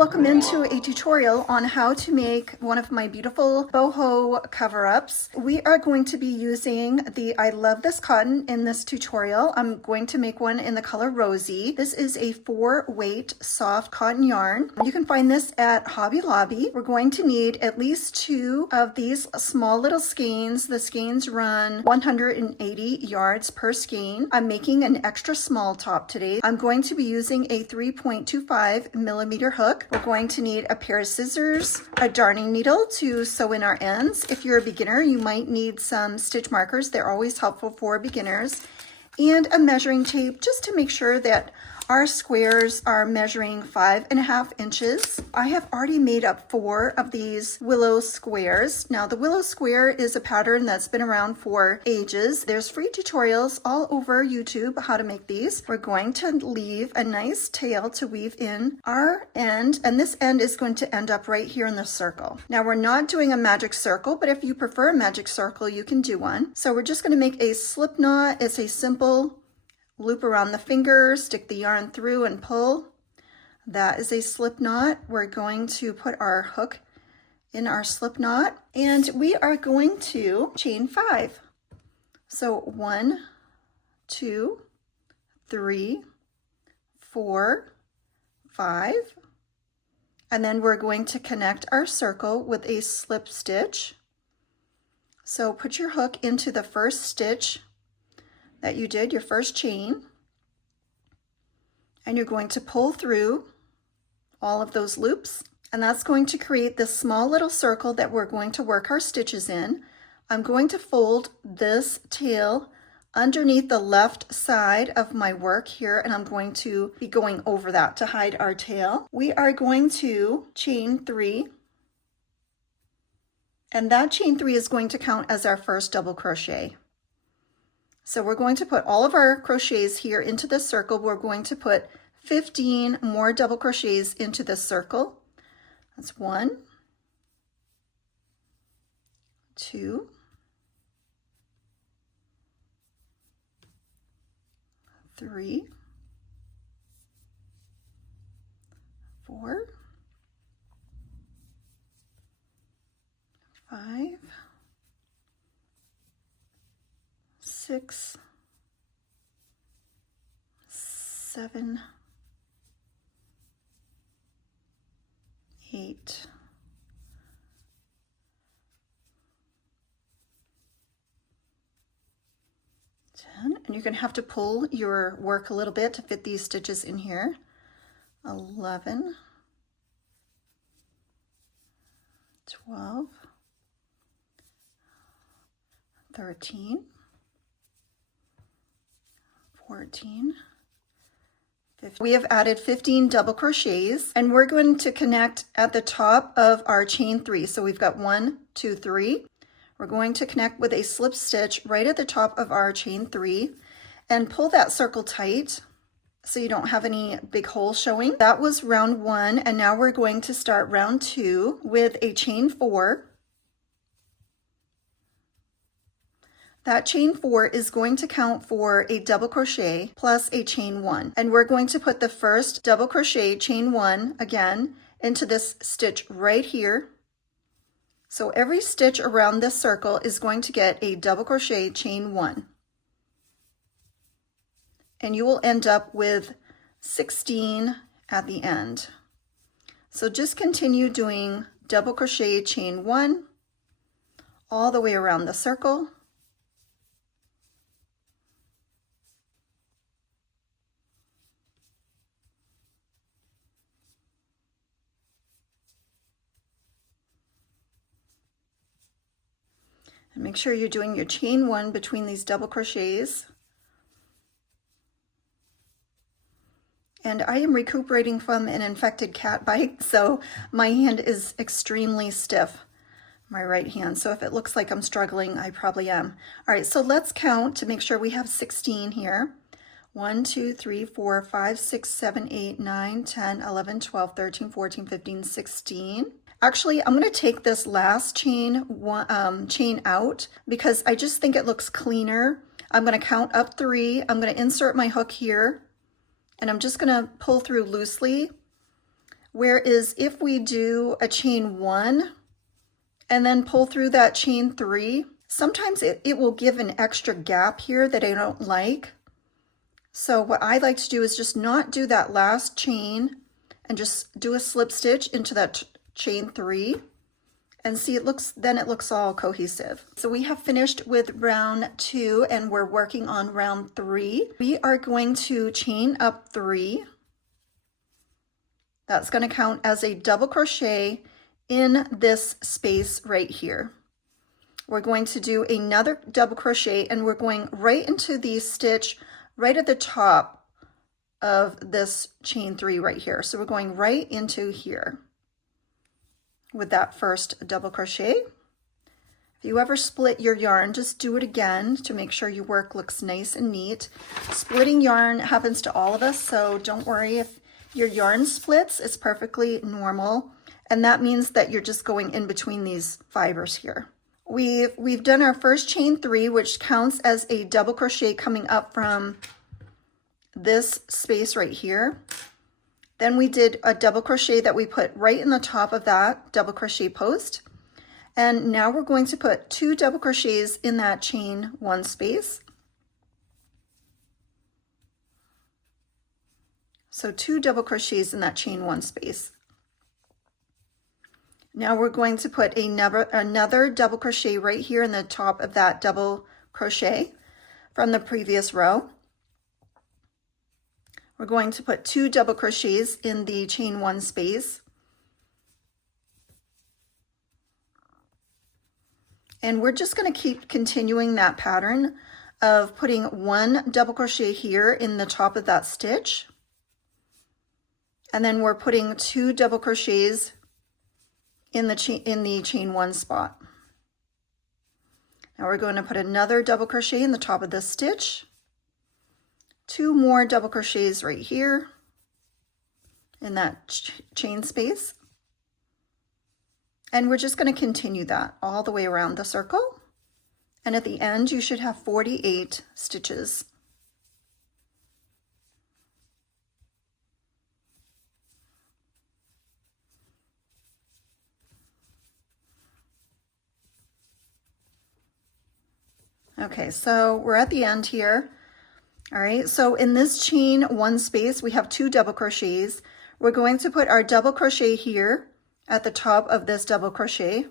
Welcome into a tutorial on how to make one of my beautiful boho cover-ups. We are going to be using the I Love This Cotton in this tutorial. I'm going to make one in the color Rosy. This is a 4-weight soft cotton yarn. You can find this at Hobby Lobby. We're going to need at least 2 of these small little skeins. The skeins run 180 yards per skein. I'm making an extra small top today. I'm going to be using a 3.25 millimeter hook. We're going to need a pair of scissors, a darning needle to sew in our ends. If you're a beginner, you might need some stitch markers. They're always helpful for beginners. And a measuring tape just to make sure that our squares are measuring 5.5 inches. I have already made up 4 of these willow squares. Now the willow square is a pattern that's been around for ages. There's free tutorials all over YouTube how to make these. We're going to leave a nice tail to weave in our end, and this end is going to end up right here in the circle. Now we're not doing a magic circle, but if you prefer a magic circle, you can do one. So we're just going to make a slip knot. It's a simple loop around the finger, stick the yarn through and pull. That is a slip knot. We're going to put our hook in our slip knot and we are going to chain 5. So 1, 2, 3, 4, 5. And then we're going to connect our circle with a slip stitch. So put your hook into the first stitch that you did, your first chain, and you're going to pull through all of those loops, and that's going to create this small little circle that we're going to work our stitches in. I'm going to fold this tail underneath the left side of my work here, and I'm going to be going over that to hide our tail. We are going to chain 3, and that chain 3 is going to count as our first double crochet. So we're going to put all of our crochets here into the circle. We're going to put 15 more double crochets into the circle. That's 1, 2, 3, 4, 5, 6, 7, 8, 10, and you're going to have to pull your work a little bit to fit these stitches in here. 11, 12, 13, 14, 15. We have added 15 double crochets, and we're going to connect at the top of our chain 3. So we've got 1, 2, 3. We're going to connect with a slip stitch right at the top of our chain 3 and pull that circle tight so you don't have any big holes showing. That was round 1, and now we're going to start round 2 with a chain 4. That chain 4 is going to count for a double crochet plus a chain 1. And we're going to put the first double crochet, chain 1, again, into this stitch right here. So every stitch around this circle is going to get a double crochet, chain 1. And you will end up with 16 at the end. So just continue doing double crochet, chain 1, all the way around the circle. And make sure you're doing your chain 1 between these double crochets. And I am recuperating from an infected cat bite, so my hand is extremely stiff, my right hand. So if it looks like I'm struggling, I probably am. All right, so let's count to make sure we have 16 here. 1, 2, 3, 4, 5, 6, 7, 8, 9, 10, 11, 12, 13, 14, 15, 16. Actually, I'm going to take this last chain out because I just think it looks cleaner. I'm going to count up 3. I'm going to insert my hook here, and I'm just going to pull through loosely Whereas if we do a chain 1 and then pull through that chain 3, sometimes it will give an extra gap here that I don't like. So what I like to do is just not do that last chain and just do a slip stitch into that chain 3, and see, it looks all cohesive. So we have finished with round 2 and we're working on round 3. We are going to chain up 3. That's going to count as a double crochet in this space right here. We're going to do another double crochet and we're going right into the stitch right at the top of this chain 3 right here. So we're going right into here with that first double crochet. If you ever split your yarn, just do it again to make sure your work looks nice and neat. Splitting yarn happens to all of us, so don't worry if your yarn splits. It's perfectly normal, and that means that you're just going in between these fibers here. We've done our first chain 3, which counts as a double crochet coming up from this space right here. Then we did a double crochet that we put right in the top of that double crochet post. And now we're going to put 2 double crochets in that chain 1 space. So 2 double crochets in that chain 1 space. Now we're going to put another double crochet right here in the top of that double crochet from the previous row. We're going to put 2 double crochets in the chain 1 space. And we're just going to keep continuing that pattern of putting 1 double crochet here in the top of that stitch. And then we're putting 2 double crochets in the chain 1 spot. Now we're going to put another double crochet in the top of this stitch. 2 more double crochets right here in that chain space. And we're just going to continue that all the way around the circle. And at the end, you should have 48 stitches. Okay, so we're at the end here. All right, so in this chain 1 space, we have 2 double crochets. We're going to put our double crochet here at the top of this double crochet.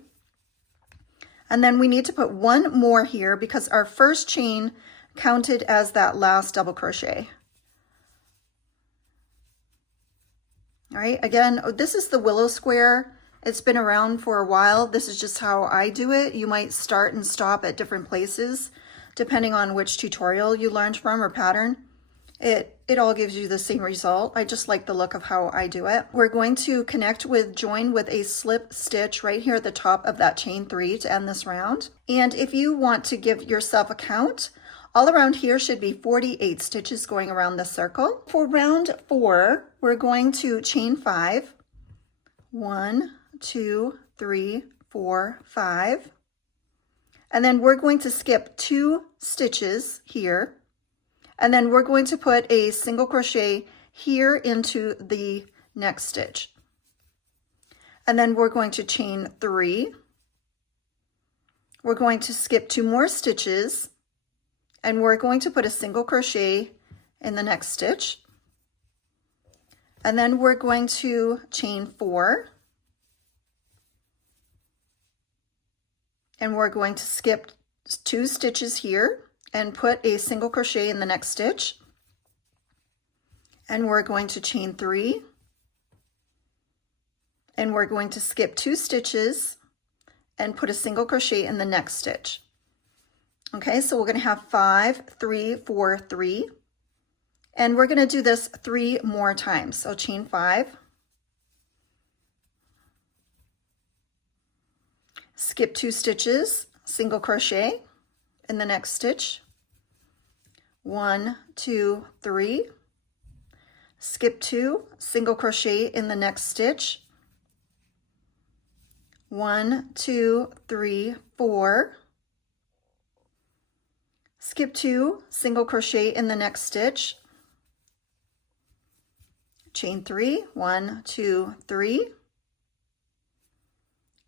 And then we need to put 1 more here because our first chain counted as that last double crochet. All right, again, this is the willow square. It's been around for a while. This is just how I do it. You might start and stop at different places depending on which tutorial you learned from or pattern. It all gives you the same result. I just like the look of how I do it. We're going to join with a slip stitch right here at the top of that chain 3 to end this round. And if you want to give yourself a count, all around here should be 48 stitches going around the circle. For round 4, we're going to chain 5. 1, 2, 3, 4, 5. And then we're going to skip 2 stitches here. And then we're going to put a single crochet here into the next stitch. And then we're going to chain 3. We're going to skip 2 more stitches. And we're going to put a single crochet in the next stitch. And then we're going to chain 4. And we're going to skip 2 stitches here and put a single crochet in the next stitch. And we're going to chain 3. And we're going to skip 2 stitches and put a single crochet in the next stitch. Okay, so we're going to have 5, 3, 4, 3. And we're going to do this 3 more times. So chain 5. Skip 2 stitches, single crochet in the next stitch. 1, 2, 3. Skip 2, single crochet in the next stitch. 1, 2, 3, 4. Skip 2, single crochet in the next stitch. chain 3, 1, 2, 3,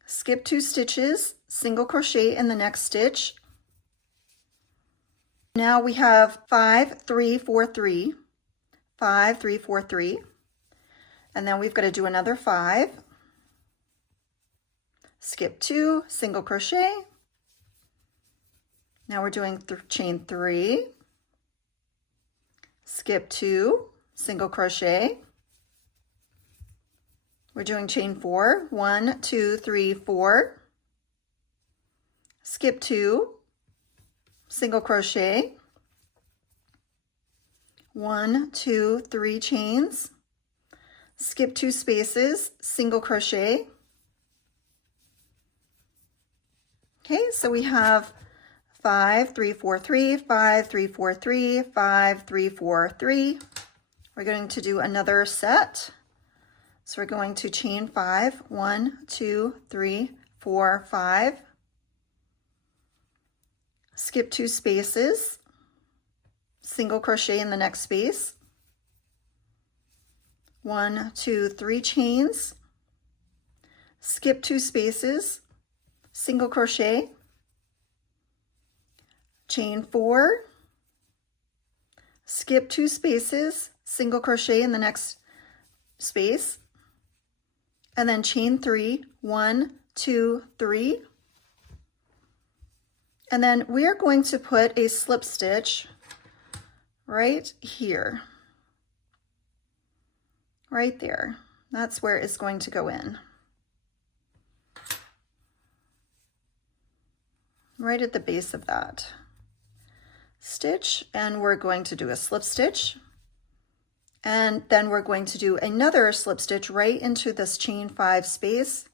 skip 2 stitches, single crochet in the next stitch. Now we have 5, 3, 4, 3, 5, 3, 4, 3, and then we've got to do another 5, skip 2, single crochet. Now we're doing chain 3, skip 2, single crochet. We're doing chain 4, 1, 2, 3, 4, skip 2, single crochet, 1, 2, 3 chains, skip 2 spaces, single crochet. Okay, so we have 5, 3, 4, 3, 5, 3, 4, 3, 5, 3, 4, 3. We're going to do another set. So we're going to chain 5, 1, 2, 3, 4, 5, skip 2 spaces, single crochet in the next space, 1, 2, 3 chains, skip 2 spaces, single crochet, chain 4, skip 2 spaces, single crochet in the next space, and then chain 3, 1, 2, 3. And then we are going to put a slip stitch right here, right there. That's where it's going to go in. Right at the base of that stitch, and we're going to do a slip stitch. And then we're going to do another slip stitch right into this chain 5 space,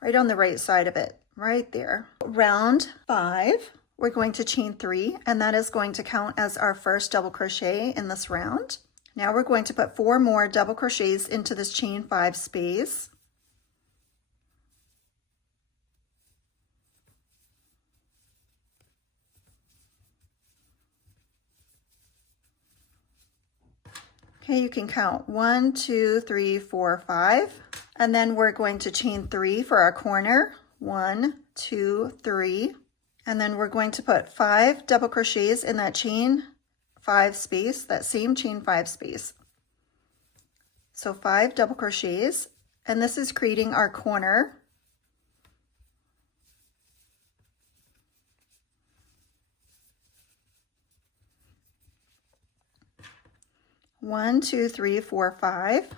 right on the right side of it, right there. Round 5, we're going to chain 3, and that is going to count as our first double crochet in this round. Now we're going to put 4 more double crochets into this chain 5 space. Okay, you can count 1, 2, 3, 4, 5, and then we're going to chain 3 for our corner, 1, 2, 3, and then we're going to put 5 double crochets in that chain 5 space, that same chain 5 space. So 5 double crochets, and this is creating our corner. One, 2, 3, 4, 5.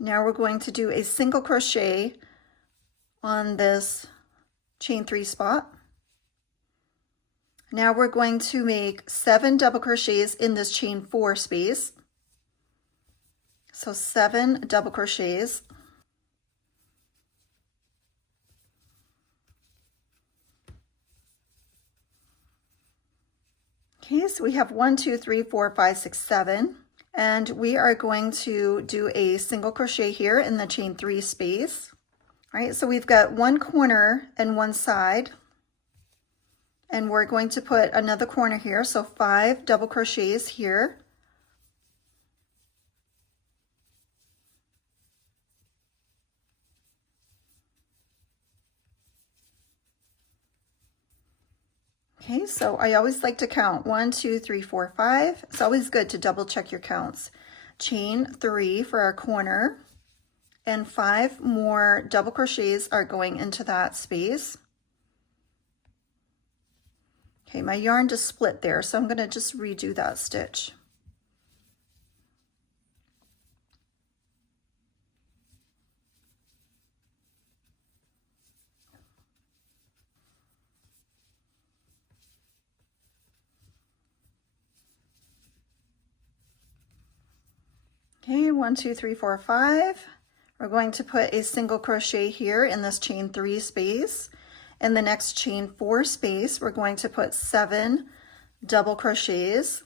Now we're going to do a single crochet on this chain 3 spot. Now we're going to make 7 double crochets in this chain 4 space. So 7 double crochets. Okay, so we have 1, 2, 3, 4, 5, 6, 7, and we are going to do a single crochet here in the chain 3 space. All right, so we've got one corner and one side, and we're going to put another corner here, so 5 double crochets here. Okay, so I always like to count 1, 2, 3, 4, 5. It's always good to double check your counts. Chain 3 for our corner, and 5 more double crochets are going into that space. Okay, my yarn just split there, so I'm going to just redo that stitch. Okay, 1, 2, 3, 4, 5. We're going to put a single crochet here in this chain 3 space. In the next chain 4 space, we're going to put 7 double crochets.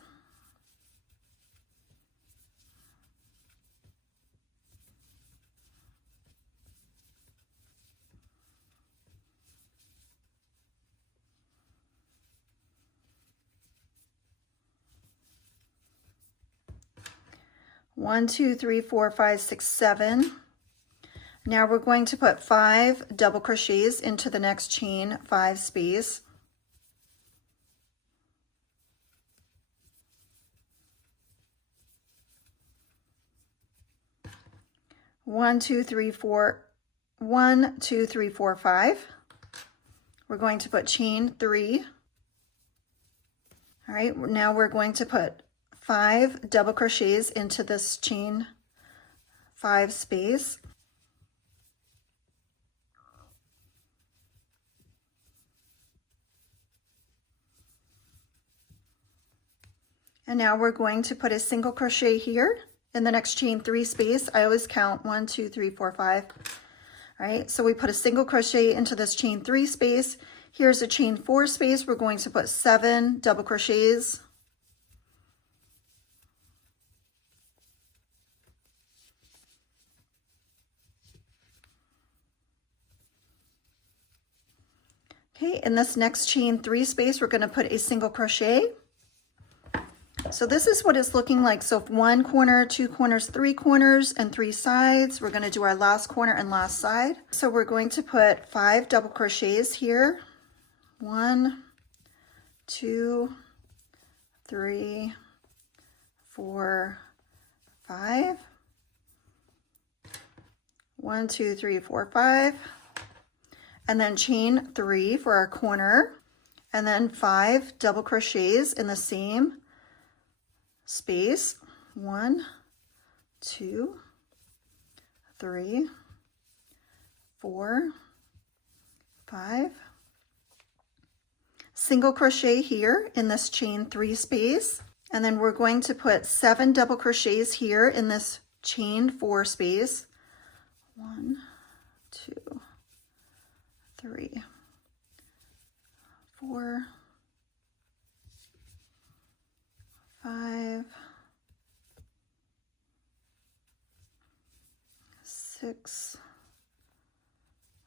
1, 2, 3, 4, 5, 6, 7. Now we're going to put 5 double crochets into the next chain 5 space. One, two, three, four, 1, 2, 3, 4, 5. We're going to put chain 3. All right, now we're going to put 5 double crochets into this chain 5 space. And now we're going to put a single crochet here in the next chain 3 space. I always count 1, 2, 3, 4, 5. All right, so we put a single crochet into this chain 3 space. Here's a chain 4 space. We're going to put 7 double crochets. Okay, in this next chain 3 space, we're going to put a single crochet. So this is what it's looking like. So 1 corner, 2 corners, 3 corners, and 3 sides. We're going to do our last corner and last side. So we're going to put 5 double crochets here. 1, 2, 3, 4, 5. 1, 2, 3, 4, 5. And then chain 3 for our corner. And then 5 double crochets in the same space. 1, 2, 3, 4, 5. Single crochet here in this chain 3 space, and then we're going to put 7 double crochets here in this chain 4 space. 1, 2, 3, 4, 5, 6,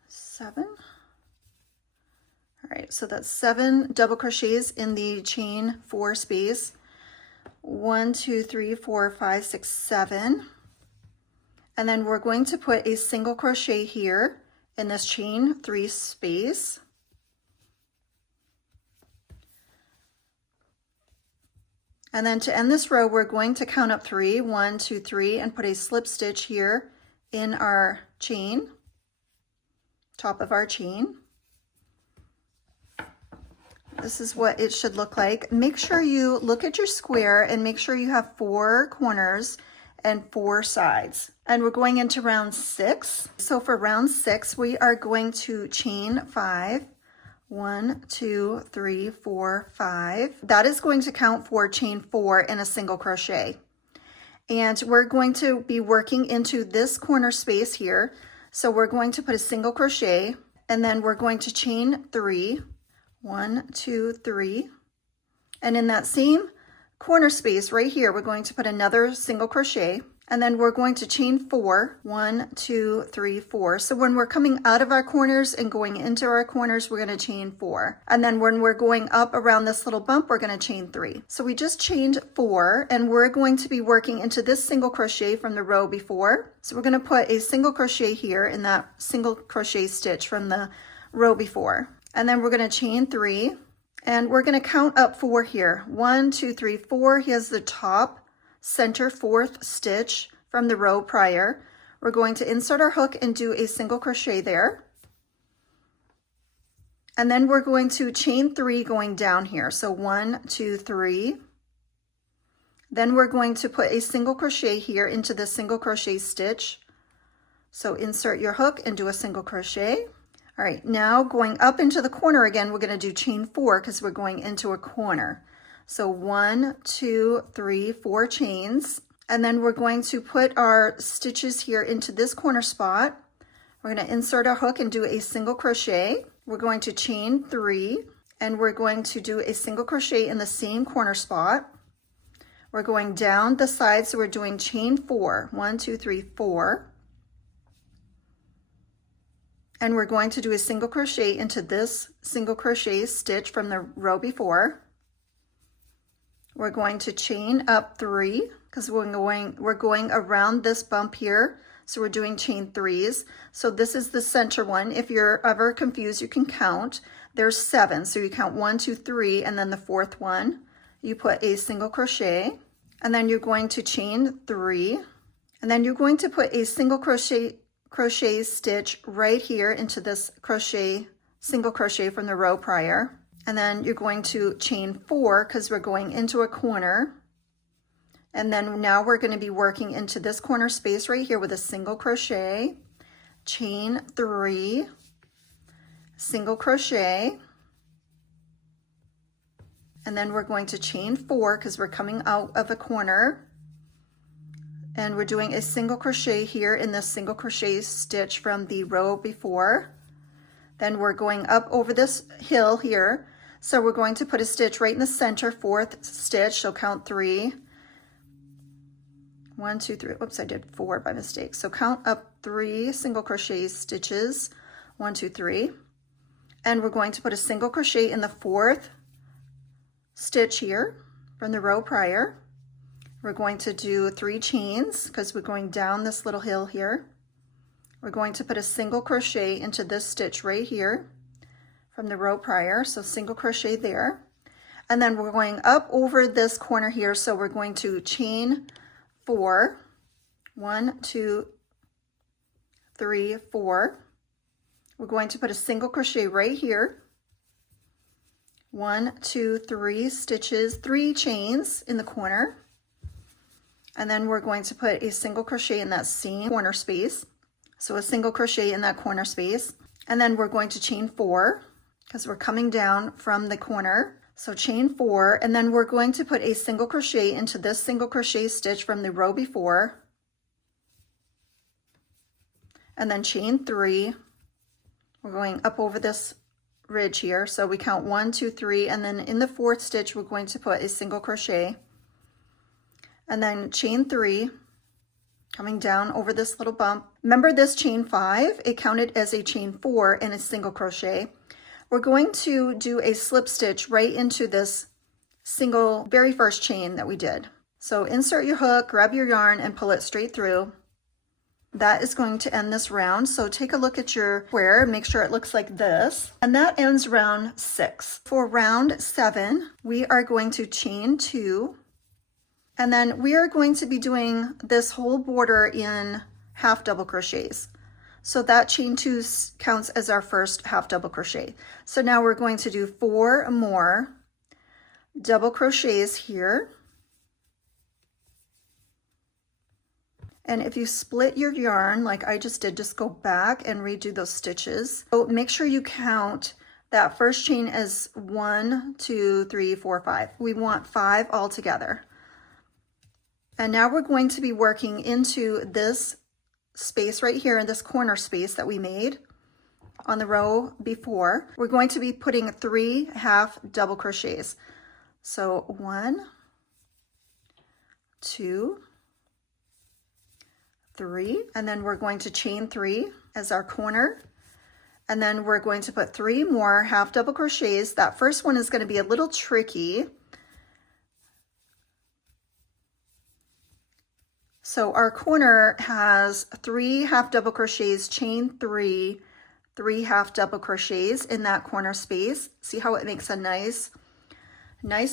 7. All right, so that's 7 double crochets in the chain 4 space. 1, 2, 3, 4, 5, 6, 7. And then we're going to put a single crochet here in this chain 3 space. And then to end this row, we're going to count up 3, 1, 2, 3, and put a slip stitch here in our chain, top of our chain. This is what it should look like. Make sure you look at your square and make sure you have 4 corners and 4 sides. And we're going into round 6. So for round 6, we are going to chain 5. 1, 2, 3, 4, 5. That is going to count for chain 4 in a single crochet. And we're going to be working into this corner space here. So we're going to put a single crochet, and then we're going to chain 3. 1, 2, 3. And in that same corner space right here, we're going to put another single crochet, and then we're going to chain 4. 1, 2, 3, 4. So when we're coming out of our corners and going into our corners, we're going to chain 4. And then when we're going up around this little bump, we're going to chain 3. So we just chained 4, and we're going to be working into this single crochet from the row before. So we're going to put a single crochet here in that single crochet stitch from the row before. And then we're going to chain 3, and we're going to count up 4 here. 1, 2, 3, 4. Here's the top center 4th stitch from the row prior. We're going to insert our hook and do a single crochet there. And then we're going to chain 3 going down here. So 1, 2, 3. Then we're going to put a single crochet here into the single crochet stitch. So insert your hook and do a single crochet. All right, now going up into the corner again, we're going to do chain 4 because we're going into a corner. So 1, 2, 3, 4 chains. And then we're going to put our stitches here into this corner spot. We're going to insert our hook and do a single crochet. We're going to chain 3, and we're going to do a single crochet in the same corner spot. We're going down the side, so we're doing chain 4. 1, 2, 3, 4. And we're going to do a single crochet into this single crochet stitch from the row before. We're going to chain up 3, because we're going around this bump here. So we're doing chain 3s. So this is the center one. If you're ever confused, you can count. There's 7. So you count 1, 2, 3, and then the 4th one, you put a single crochet, and then you're going to chain 3, and then you're going to put a single crochet stitch right here into this single crochet from the row prior. And then you're going to chain 4 because we're going into a corner. And then now we're going to be working into this corner space right here with a single crochet, chain 3, single crochet, and then we're going to chain 4 because we're coming out of a corner, and we're doing a single crochet here in this single crochet stitch from the row before. Then we're going up over this hill here, so we're going to put a stitch right in the center, 4th stitch, so count 3. 1, 2, 3, oops, I did 4 by mistake. So count up 3 single crochet stitches, 1, 2, 3. And we're going to put a single crochet in the 4th stitch here from the row prior. We're going to do 3 chains because we're going down this little hill here. We're going to put a single crochet into this stitch right here from the row prior, so single crochet there. And then we're going up over this corner here, so we're going to chain 4, 1, 2, 3, 4. We're going to put a single crochet right here, 1, 2, 3 stitches, 3 chains in the corner, and then we're going to put a single crochet in that same corner space, so a single crochet in that corner space, and then we're going to chain 4 because we're coming down from the corner. So chain 4, and then we're going to put a single crochet into this single crochet stitch from the row before, and then chain 3. We're going up over this ridge here, so we count 1, 2, 3, and then in the 4th stitch we're going to put a single crochet, and then chain 3, coming down over this little bump. Remember this chain 5, it counted as a chain 4 and a single crochet. We're going to do a slip stitch right into this very first chain that we did. So insert your hook, grab your yarn, and pull it straight through. That is going to end this round. So take a look at your square, make sure it looks like this. And that ends round 6. For round 7, we are going to chain 2, and then we are going to be doing this whole border in half double crochets. So that chain 2 counts as our first half double crochet. So now we're going to do 4 more double crochets here. And if you split your yarn like I just did, just go back and redo those stitches. So make sure you count that first chain as 1, 2, 3, 4, 5. We want 5 all together. And now we're going to be working into this space right here in this corner space that we made on the row before. We're going to be putting 3 half double crochets. So 1, 2, 3, and then we're going to chain 3 as our corner, and then we're going to put 3 more half double crochets. That first one is going to be a little tricky. So our corner has 3 half double crochets, chain 3, 3 half double crochets in that corner space. See how it makes a nice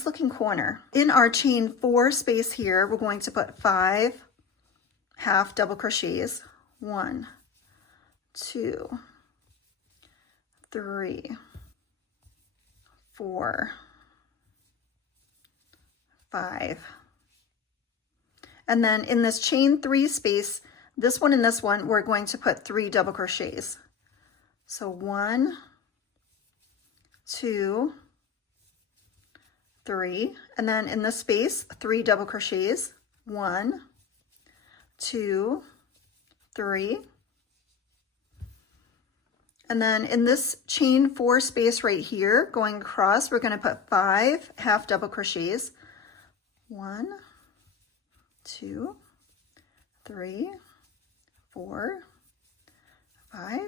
looking corner. In our chain 4 space here, we're going to put 5 half double crochets. 1, 2, 3, 4, 5. And then in this chain 3 space, this one and this one, we're going to put 3 double crochets. So 1, 2, 3, and then in this space, 3 double crochets. 1, 2, 3. And then in this chain 4 space right here, going across, we're going to put 5 half double crochets. 1, 2, 3, 4, 5.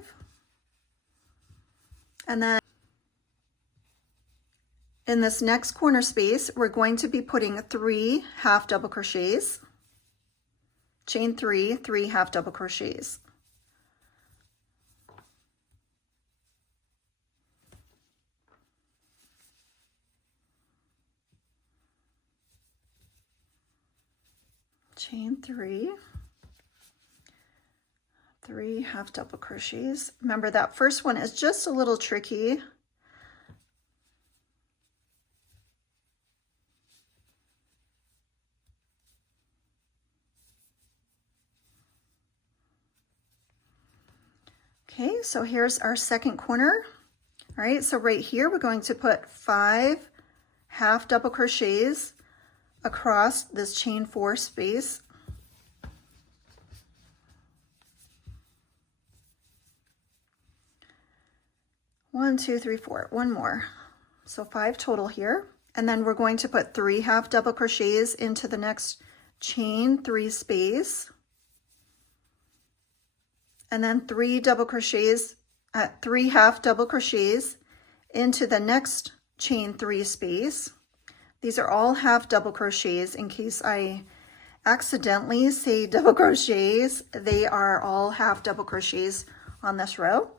And then in this next corner space, we're going to be putting 3 half double crochets. chain 3, 3 half double crochets. Chain 3, 3 half double crochets. Remember that first one is just a little tricky. Okay, so here's our second corner. All right, so right here we're going to put 5 half double crochets across this chain 4 space. One, two, three, four, one more. So 5 total here. And then we're going to put 3 half double crochets into the next chain 3 space. And then 3 double crochets, 3 half double crochets into the next chain 3 space. These are all half double crochets in case I accidentally say double crochets. They are all half double crochets on this row.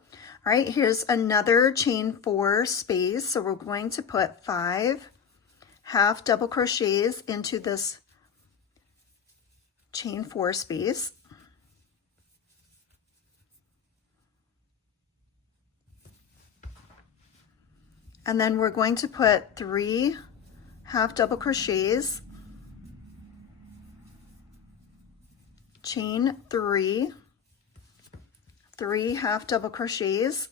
All right, here's another chain 4 space. So we're going to put 5 half double crochets into this chain 4 space. And then we're going to put 3 half double crochets, chain 3, 3 half double crochets,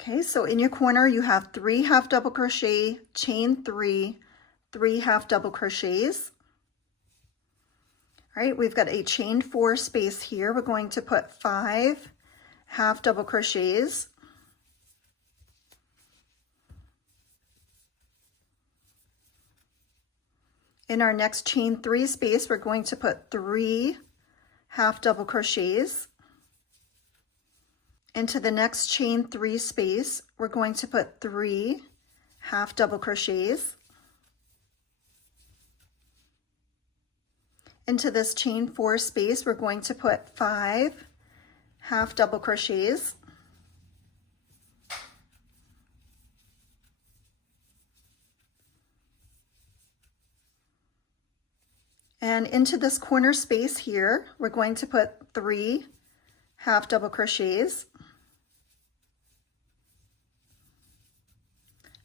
okay, so in your corner you have 3 half double crochet, chain 3, 3 half double crochets. All right, we've got a chain 4 space here. We're going to put 5 half double crochets, in our next chain 3 space we're going to put 3 half double crochets. Into the next chain 3 space we're going to put 3 half double crochets. Into this chain 4 space we're going to put 5 half double crochets. And into this corner space here we're going to put 3 half double crochets,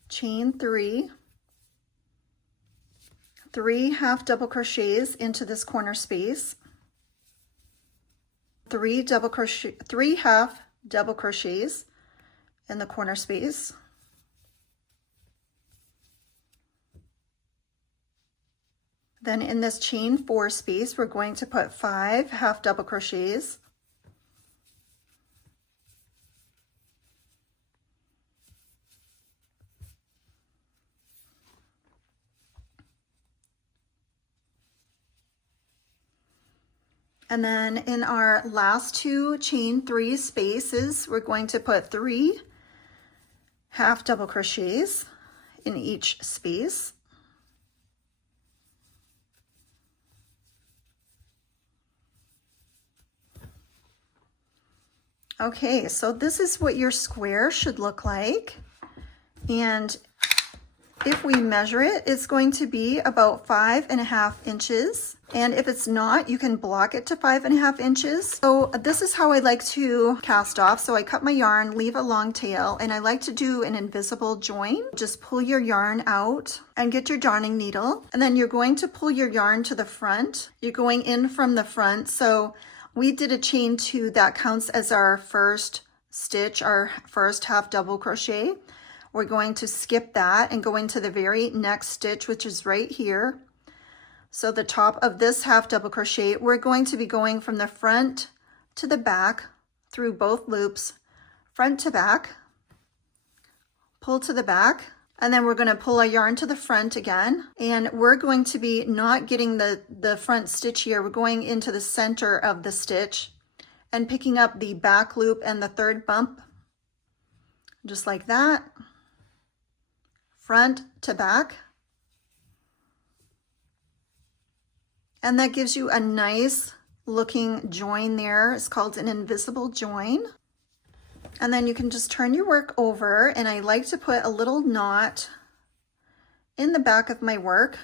chain 3, 3 half double crochets into this corner space, 3 half double crochets in the corner space, then in this chain 4 space we're going to put 5 half double crochets, and then in our last 2 chain 3 spaces we're going to put 3 half double crochets in each space. Okay, so this is what your square should look like, and if we measure it, it's going to be about 5.5 inches. And if it's not, you can block it to 5.5 inches. So this is how I like to cast off. So I cut my yarn, leave a long tail, and I like to do an invisible join. Just pull your yarn out and get your darning needle. And then you're going to pull your yarn to the front. You're going in from the front. So we did a chain 2 that counts as our first stitch, our first half double crochet. We're going to skip that and go into the very next stitch, which is right here. So the top of this half double crochet, we're going to be going from the front to the back through both loops, front to back, pull to the back, and then we're going to pull our yarn to the front again. And we're going to be not getting the front stitch here. We're going into the center of the stitch and picking up the back loop and the third bump, just like that. front to back. And that gives you a nice looking join there. It's called an invisible join. And then you can just turn your work over, and I like to put a little knot in the back of my work.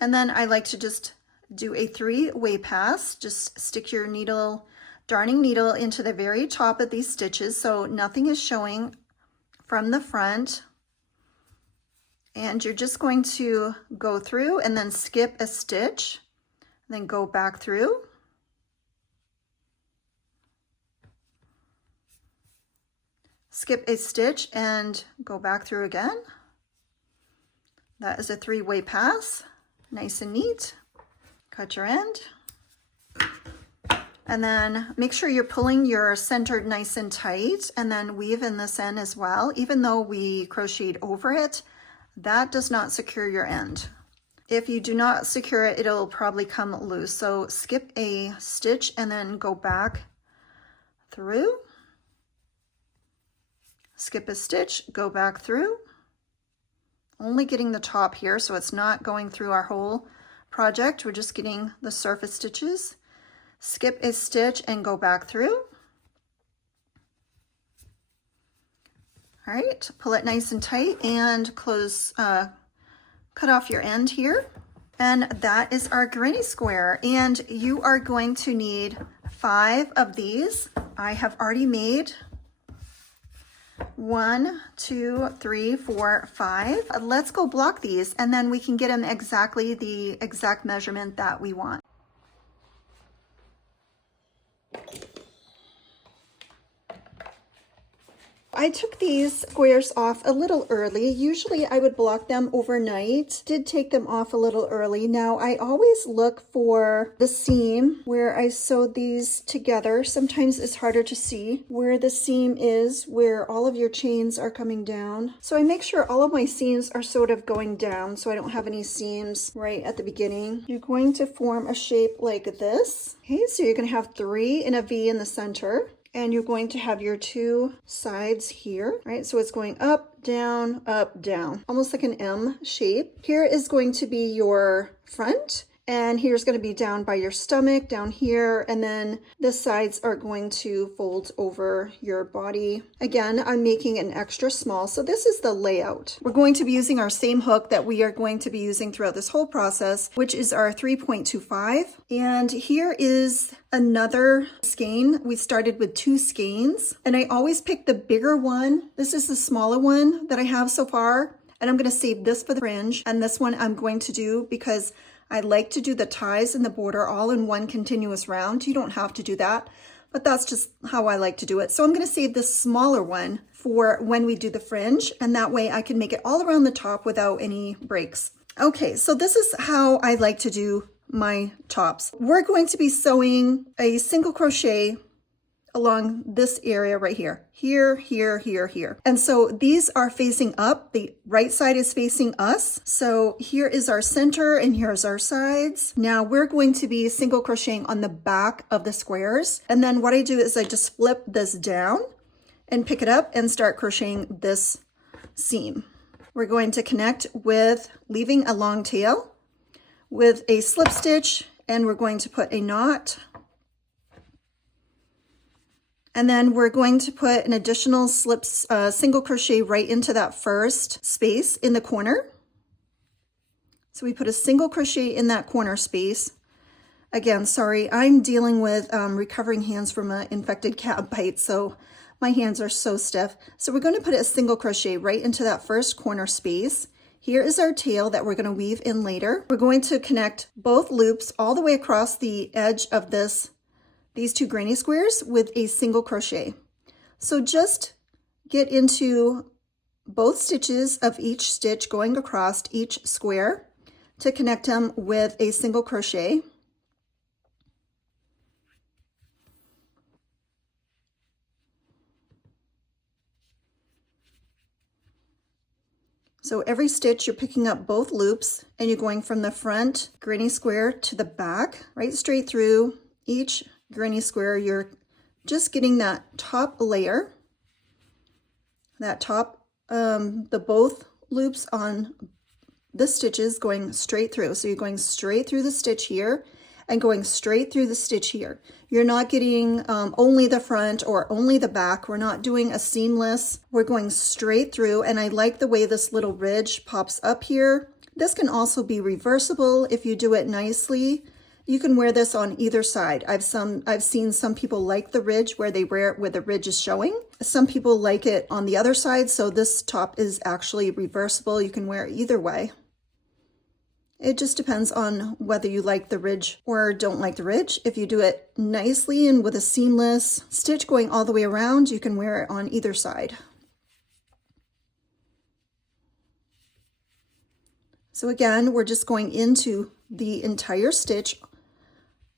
And then I like to just do a 3-way pass. Just stick your needle, darning needle, into the very top of these stitches so nothing is showing from the front. And you're just going to go through and then skip a stitch, then go back through. Skip a stitch and go back through again. That is a 3-way pass, nice and neat. Cut your end. And then make sure you're pulling your center nice and tight, and then weave in this end as well. Even though we crocheted over it, that does not secure your end. If you do not secure it, it'll probably come loose. So skip a stitch and then go back through. Skip a stitch, go back through. Only getting the top here, so it's not going through our whole project. We're just getting the surface stitches. Skip a stitch and go back through. All right, pull it nice and tight and close, cut off your end here. And that is our granny square. And you are going to need 5 of these. I have already made 1, 2, 3, 4, 5. Let's go block these, and then we can get them exactly the exact measurement that we want. I took these squares off a little early. Usually I would block them overnight. Did take them off a little early. Now I always look for the seam where I sewed these together. Sometimes it's harder to see where the seam is, where all of your chains are coming down. So I make sure all of my seams are sort of going down so I don't have any seams right at the beginning. You're going to form a shape like this. Okay, so you're going to have 3 in a V in the center. And you're going to have your 2 sides here, right? So it's going up, down, almost like an M shape. Here is going to be your front, and here's going to be down by your stomach, down here, and then the sides are going to fold over your body. Again, I'm making an extra small, so this is the layout. We're going to be using our same hook that we are going to be using throughout this whole process, which is our 3.25. And here is another skein. We started with 2 skeins, and I always pick the bigger one. This is the smaller one that I have so far, and I'm going to save this for the fringe, and this one I'm going to do because I like to do the ties and the border all in one continuous round. You don't have to do that, but that's just how I like to do it. So I'm going to save this smaller one for when we do the fringe, and that way I can make it all around the top without any breaks. Okay, so this is how I like to do my tops. We're going to be sewing a single crochet along this area right here. Here. And so these are facing up. The right side is facing us. So here is our center and here's our sides. Now we're going to be single crocheting on the back of the squares. And then what I do is I just flip this down and pick it up and start crocheting this seam. We're going to connect with leaving a long tail with a slip stitch, and we're going to put a knot. And then we're going to put an additional single crochet right into that first space in the corner. So we put a single crochet in that corner space. Again, sorry, I'm dealing with recovering hands from an infected cat bite, so my hands are so stiff. So we're going to put a single crochet right into that first corner space. Here is our tail that we're going to weave in later. We're going to connect both loops all the way across the edge of these 2 granny squares with a single crochet. So just get into both stitches of each stitch going across each square to connect them with a single crochet. So every stitch you're picking up both loops, and you're going from the front granny square to the back, right straight through each granny square. You're just getting that top layer, that top the both loops on the stitches going straight through. So you're going straight through the stitch here and going straight through the stitch here. You're not getting only the front or only the back. We're not doing a seamless. We're going straight through, and I like the way this little ridge pops up here. This can also be reversible if you do it nicely. You can wear this on either side. I've seen some people like the ridge where they wear it where the ridge is showing. Some people like it on the other side, so this top is actually reversible. You can wear it either way. It just depends on whether you like the ridge or don't like the ridge. If you do it nicely and with a seamless stitch going all the way around, you can wear it on either side. So again, we're just going into the entire stitch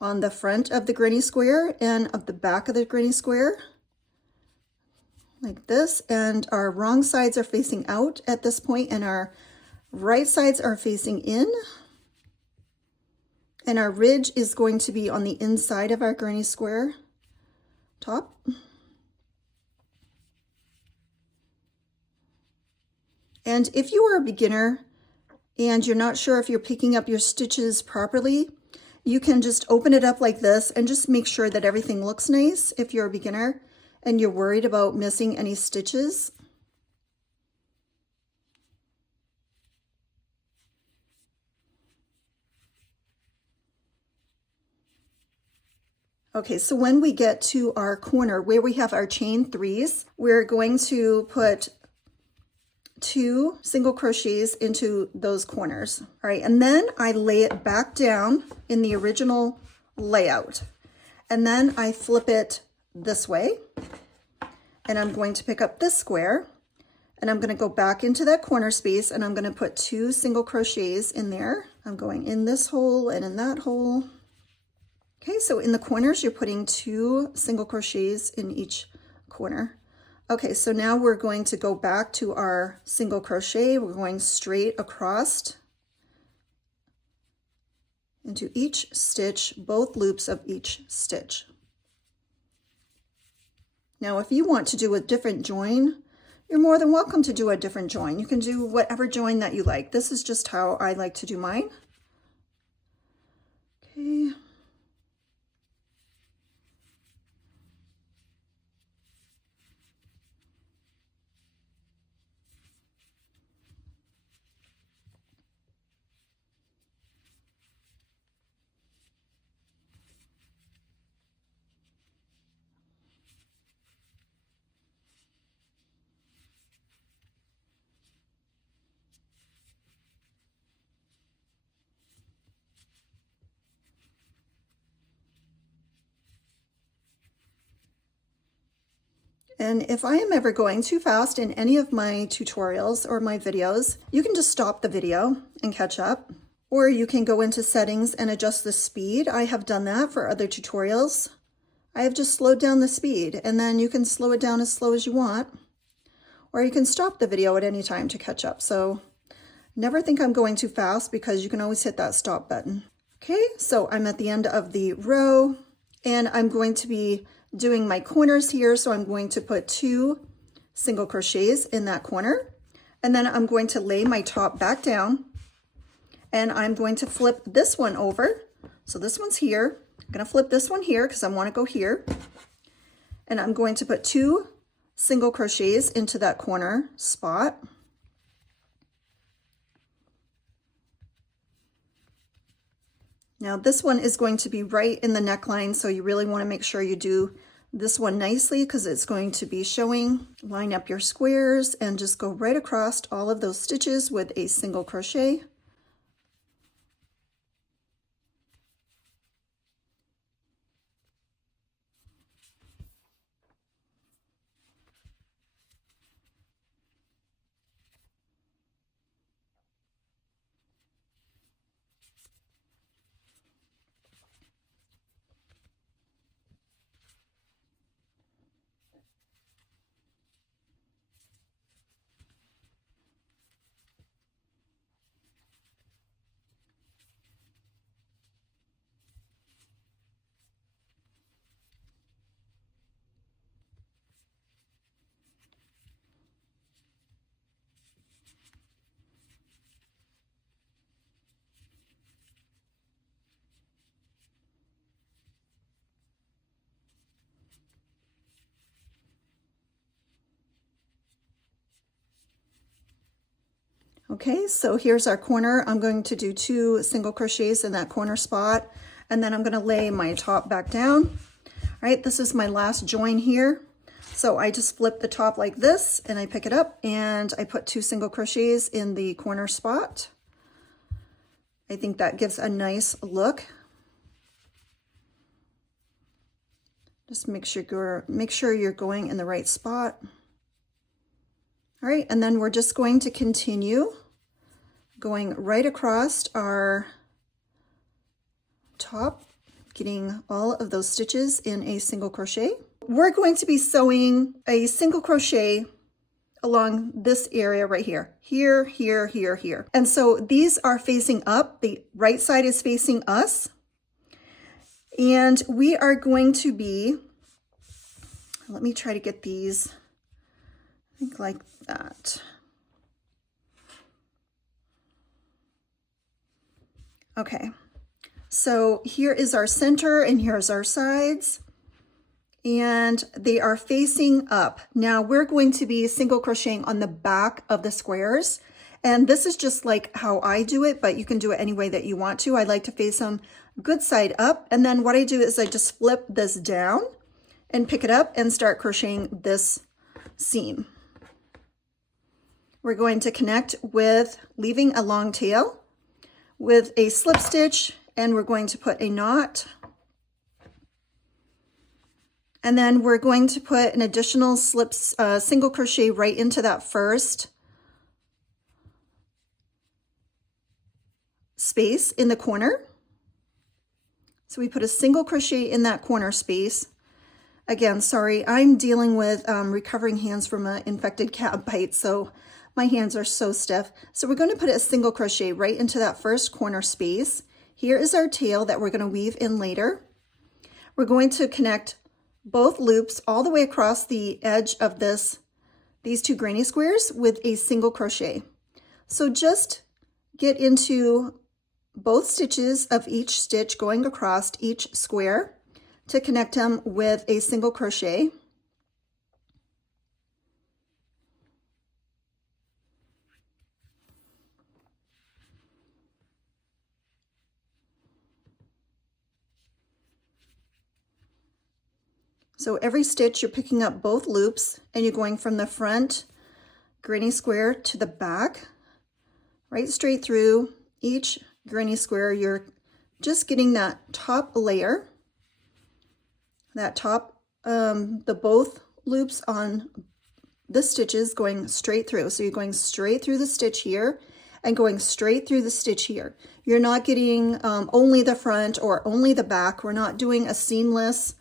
on the front of the granny square and of the back of the granny square, like this. And our wrong sides are facing out at this point, and our right sides are facing in, and our ridge is going to be on the inside of our granny square top. And if you are a beginner and you're not sure if you're picking up your stitches properly, you can just open it up like this and just make sure that everything looks nice if you're a beginner and you're worried about missing any stitches. Okay, so when we get to our corner where we have our chain 3s, we're going to put 2 single crochets into those corners. All right, and then I lay it back down in the original layout. And then I flip it this way, and I'm going to pick up this square, and I'm going to go back into that corner space, and I'm going to put 2 single crochets in there. I'm going in this hole and in that hole. Okay, so in the corners, you're putting 2 single crochets in each corner. Okay, so now we're going to go back to our single crochet. We're going straight across into each stitch, both loops of each stitch. Now, if you want to do a different join, you're more than welcome to do a different join. You can do whatever join that you like. This is just how I like to do mine. Okay. And if I am ever going too fast in any of my tutorials or my videos, you can just stop the video and catch up, or you can go into settings and adjust the speed. I have done that for other tutorials. I have just slowed down the speed, and then you can slow it down as slow as you want, or you can stop the video at any time to catch up. So never think I'm going too fast, because you can always hit that stop button. Okay, so I'm at the end of the row, and I'm going to be doing my corners here. So I'm going to put 2 single crochets in that corner, and then I'm going to lay my top back down, and I'm going to flip this one over. So this one's here. I'm going to flip this one here because I want to go here, and I'm going to put 2 single crochets into that corner spot. Now this one is going to be right in the neckline, so you really want to make sure you do this one nicely, because it's going to be showing. Line up your squares and just go right across all of those stitches with a single crochet. Okay, so here's our corner. I'm going to do 2 single crochets in that corner spot, and then I'm going to lay my top back down. All right, this is my last join here. So I just flip the top like this, and I pick it up, and I put 2 single crochets in the corner spot. I think that gives a nice look. Just make sure you're going in the right spot. All right, and then we're just going to continue going right across our top, getting all of those stitches in a single crochet. We're going to be sewing a single crochet along this area right here, here, here, here, here. And so these are facing up. The right side is facing us. And we are going to be, let me try to get these, I think like that. Okay, so here is our center and here's our sides, and they are facing up. Now we're going to be single crocheting on the back of the squares, and this is just like how I do it, but you can do it any way that you want to. I like to face them good side up, and then what I do is I just flip this down and pick it up and start crocheting this seam. We're going to connect with leaving a long tail with a slip stitch, and we're going to put a knot, and then we're going to put an additional single crochet right into that first space in the corner. So we put a single crochet in that corner space. Again, sorry, I'm dealing with recovering hands from an infected cat bite, so my hands are so stiff. So we're going to put a single crochet right into that first corner space. Here is our tail that we're going to weave in later. We're going to connect both loops all the way across the edge of these 2 granny squares with a single crochet. So just get into both stitches of each stitch going across each square to connect them with a single crochet. So every stitch you're picking up both loops, and you're going from the front granny square to the back, right straight through each granny square. You're just getting that top layer, that top, the both loops on the stitches going straight through. So you're going straight through the stitch here and going straight through the stitch here. You're not getting only the front or only the back. We're not doing a seamless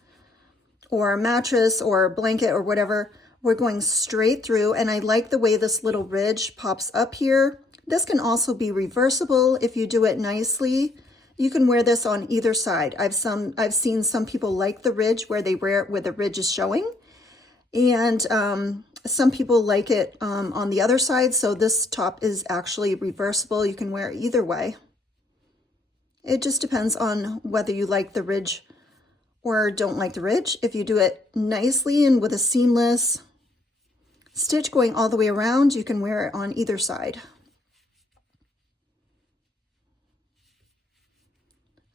or a mattress or a blanket or whatever. We're going straight through, and I like the way this little ridge pops up here. This can also be reversible if you do it nicely. You can wear this on either side. I've seen some people like the ridge where they wear it where the ridge is showing, and some people like it on the other side. So this top is actually reversible. You can wear it either way. It just depends on whether you like the ridge or don't like the ridge. If you do it nicely and with a seamless stitch going all the way around, you can wear it on either side.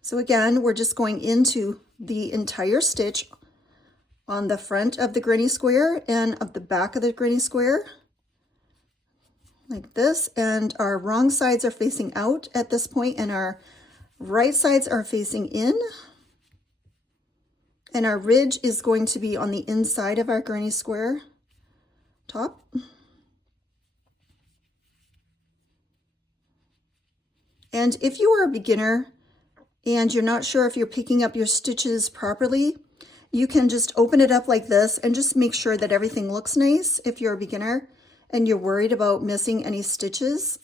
So again, we're just going into the entire stitch on the front of the granny square and of the back of the granny square, like this, and our wrong sides are facing out at this point, and our right sides are facing in. And our ridge is going to be on the inside of our granny square top. And if you are a beginner and you're not sure if you're picking up your stitches properly, you can just open it up like this and just make sure that everything looks nice if you're a beginner and you're worried about missing any stitches.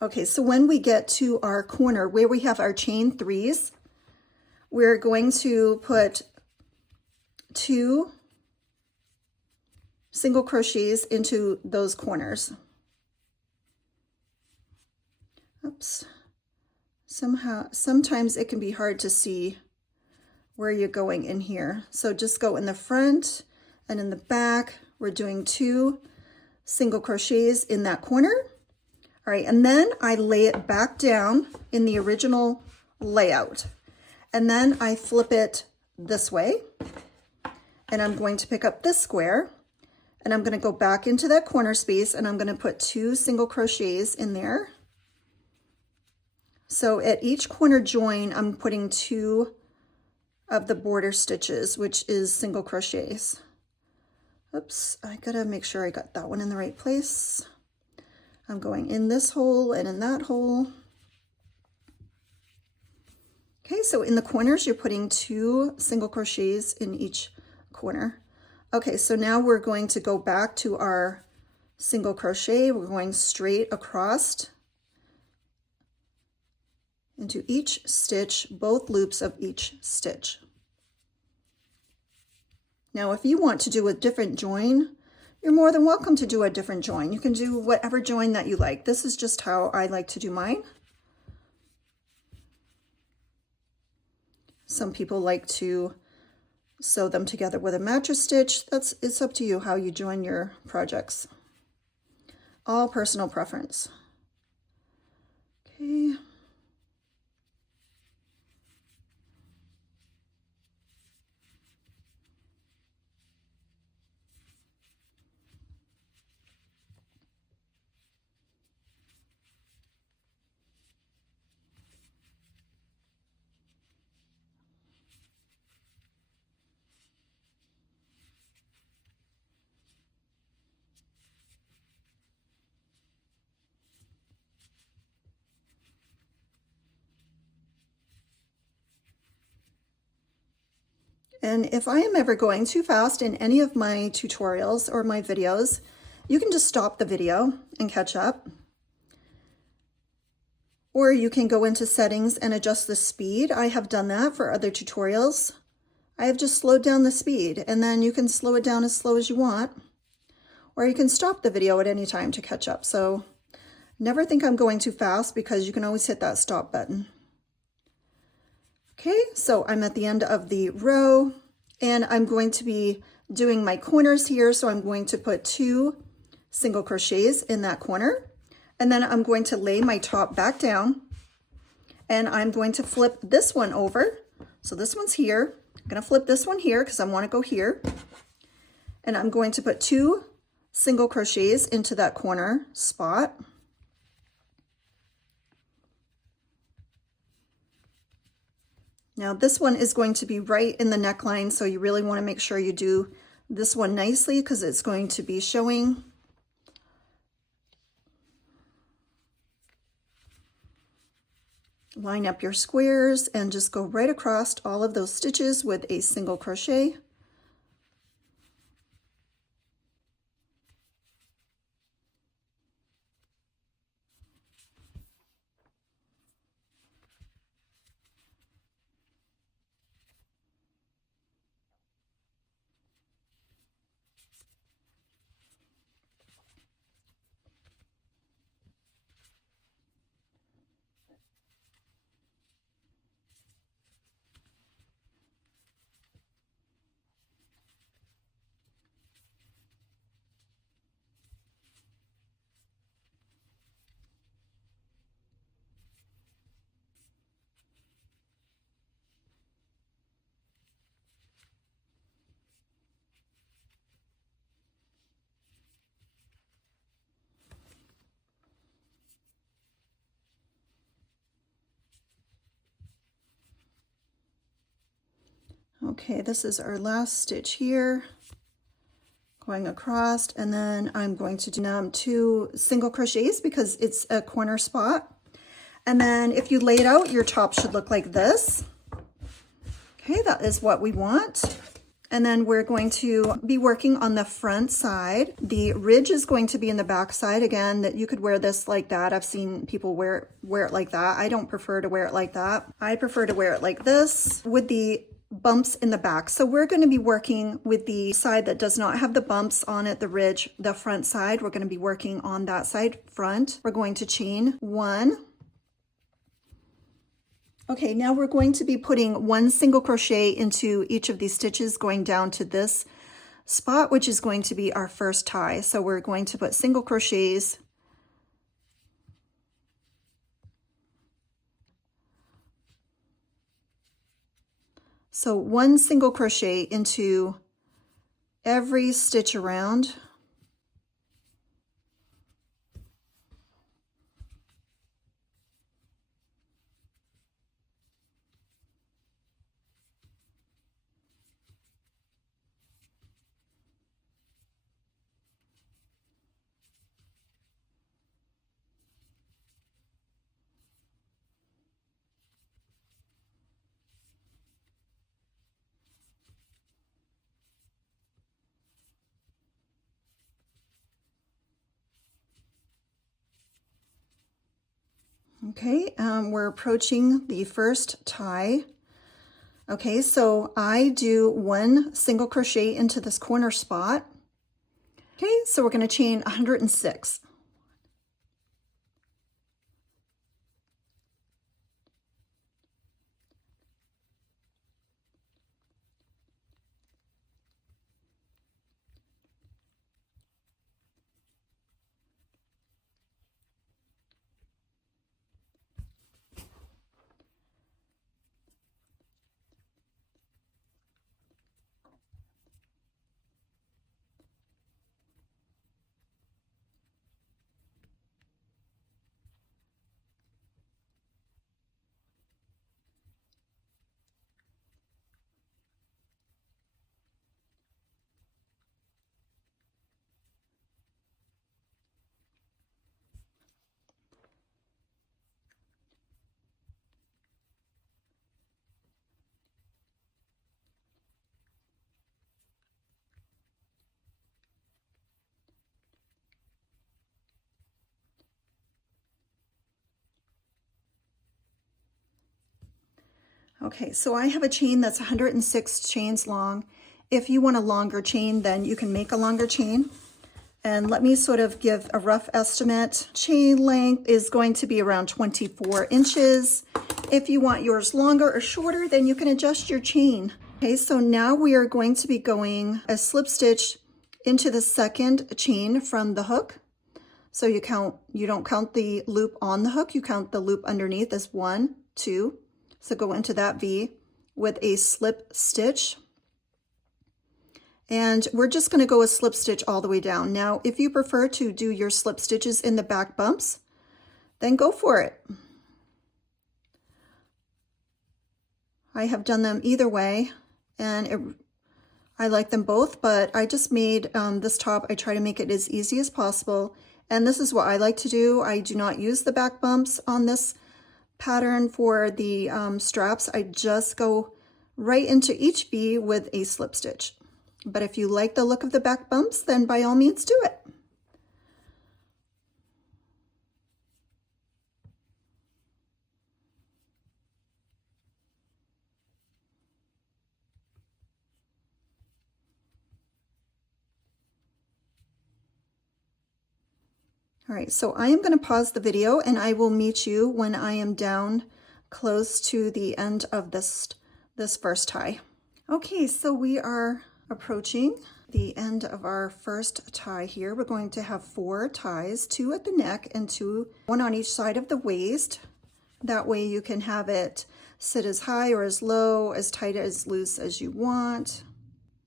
Okay, so when we get to our corner where we have our chain 3s, we're going to put 2 single crochets into those corners. Oops. Sometimes it can be hard to see where you're going in here. So just go in the front and in the back. We're doing 2 single crochets in that corner. All right, and then I lay it back down in the original layout. And then I flip it this way. And I'm going to pick up this square. And I'm going to go back into that corner space and I'm going to put 2 single crochets in there. So at each corner join, I'm putting 2 of the border stitches, which is single crochets. Oops, I gotta make sure I got that one in the right place. I'm going in this hole and in that hole. Okay, so in the corners, you're putting 2 single crochets in each corner. Okay, so now we're going to go back to our single crochet. We're going straight across into each stitch, both loops of each stitch. Now, if you want to do a different join, you're more than welcome to do a different join. You can do whatever join that you like. This is just how I like to do mine. Some people like to sew them together with a mattress stitch. It's up to you how you join your projects. All personal preference. Okay. And if I am ever going too fast in any of my tutorials or my videos, you can just stop the video and catch up. Or you can go into settings and adjust the speed. I have done that for other tutorials. I have just slowed down the speed, and then you can slow it down as slow as you want. Or you can stop the video at any time to catch up. So never think I'm going too fast, because you can always hit that stop button. Okay, so I'm at the end of the row and I'm going to be doing my corners here. So I'm going to put 2 single crochets in that corner, and then I'm going to lay my top back down and I'm going to flip this one over. So this one's here. I'm going to flip this one here because I want to go here. And I'm going to put 2 single crochets into that corner spot. Now this one is going to be right in the neckline, so you really want to make sure you do this one nicely because it's going to be showing. Line up your squares and just go right across all of those stitches with a single crochet. Okay, this is our last stitch here, going across, and then I'm going to do 2 single crochets because it's a corner spot. And then if you lay it out, your top should look like this. Okay, that is what we want. And then we're going to be working on the front side. The ridge is going to be in the back side. Again, that you could wear this like that. I've seen people wear it like that. I don't prefer to wear it like that. I prefer to wear it like this with the bumps in the back. So we're going to be working with the side that does not have the bumps on it, the ridge, the front side. We're going to be working on that side front. We're going to chain 1. Okay, now we're going to be putting 1 single crochet into each of these stitches going down to this spot, which is going to be our first tie. So we're going to put single crochets So 1 single crochet into every stitch around. Okay, we're approaching the first tie. Okay, so I do 1 single crochet into this corner spot. Okay, so we're going to chain 106. Okay, so I have a chain that's 106 chains long. If you want a longer chain, then you can make a longer chain. And let me sort of give a rough estimate. Chain length is going to be around 24 inches. If you want yours longer or shorter, then you can adjust your chain. Okay, so now we are going to be going a slip stitch into the second chain from the hook. So you don't count the loop on the hook, you count the loop underneath as 1, 2. So go into that V with a slip stitch. And we're just going to go a slip stitch all the way down. Now, if you prefer to do your slip stitches in the back bumps, then go for it. I have done them either way, and I like them both, but I just made this top, I try to make it as easy as possible. And this is what I like to do. I do not use the back bumps on this pattern for the straps. I just go right into each V with a slip stitch. But if you like the look of the back bumps, then by all means do it. All right, so I am going to pause the video and I will meet you when I am down close to the end of this first tie. Okay, so we are approaching the end of our first tie here. We're going to have 4 ties, 2 at the neck and 1 on each side of the waist. That way you can have it sit as high or as low, as tight as loose as you want.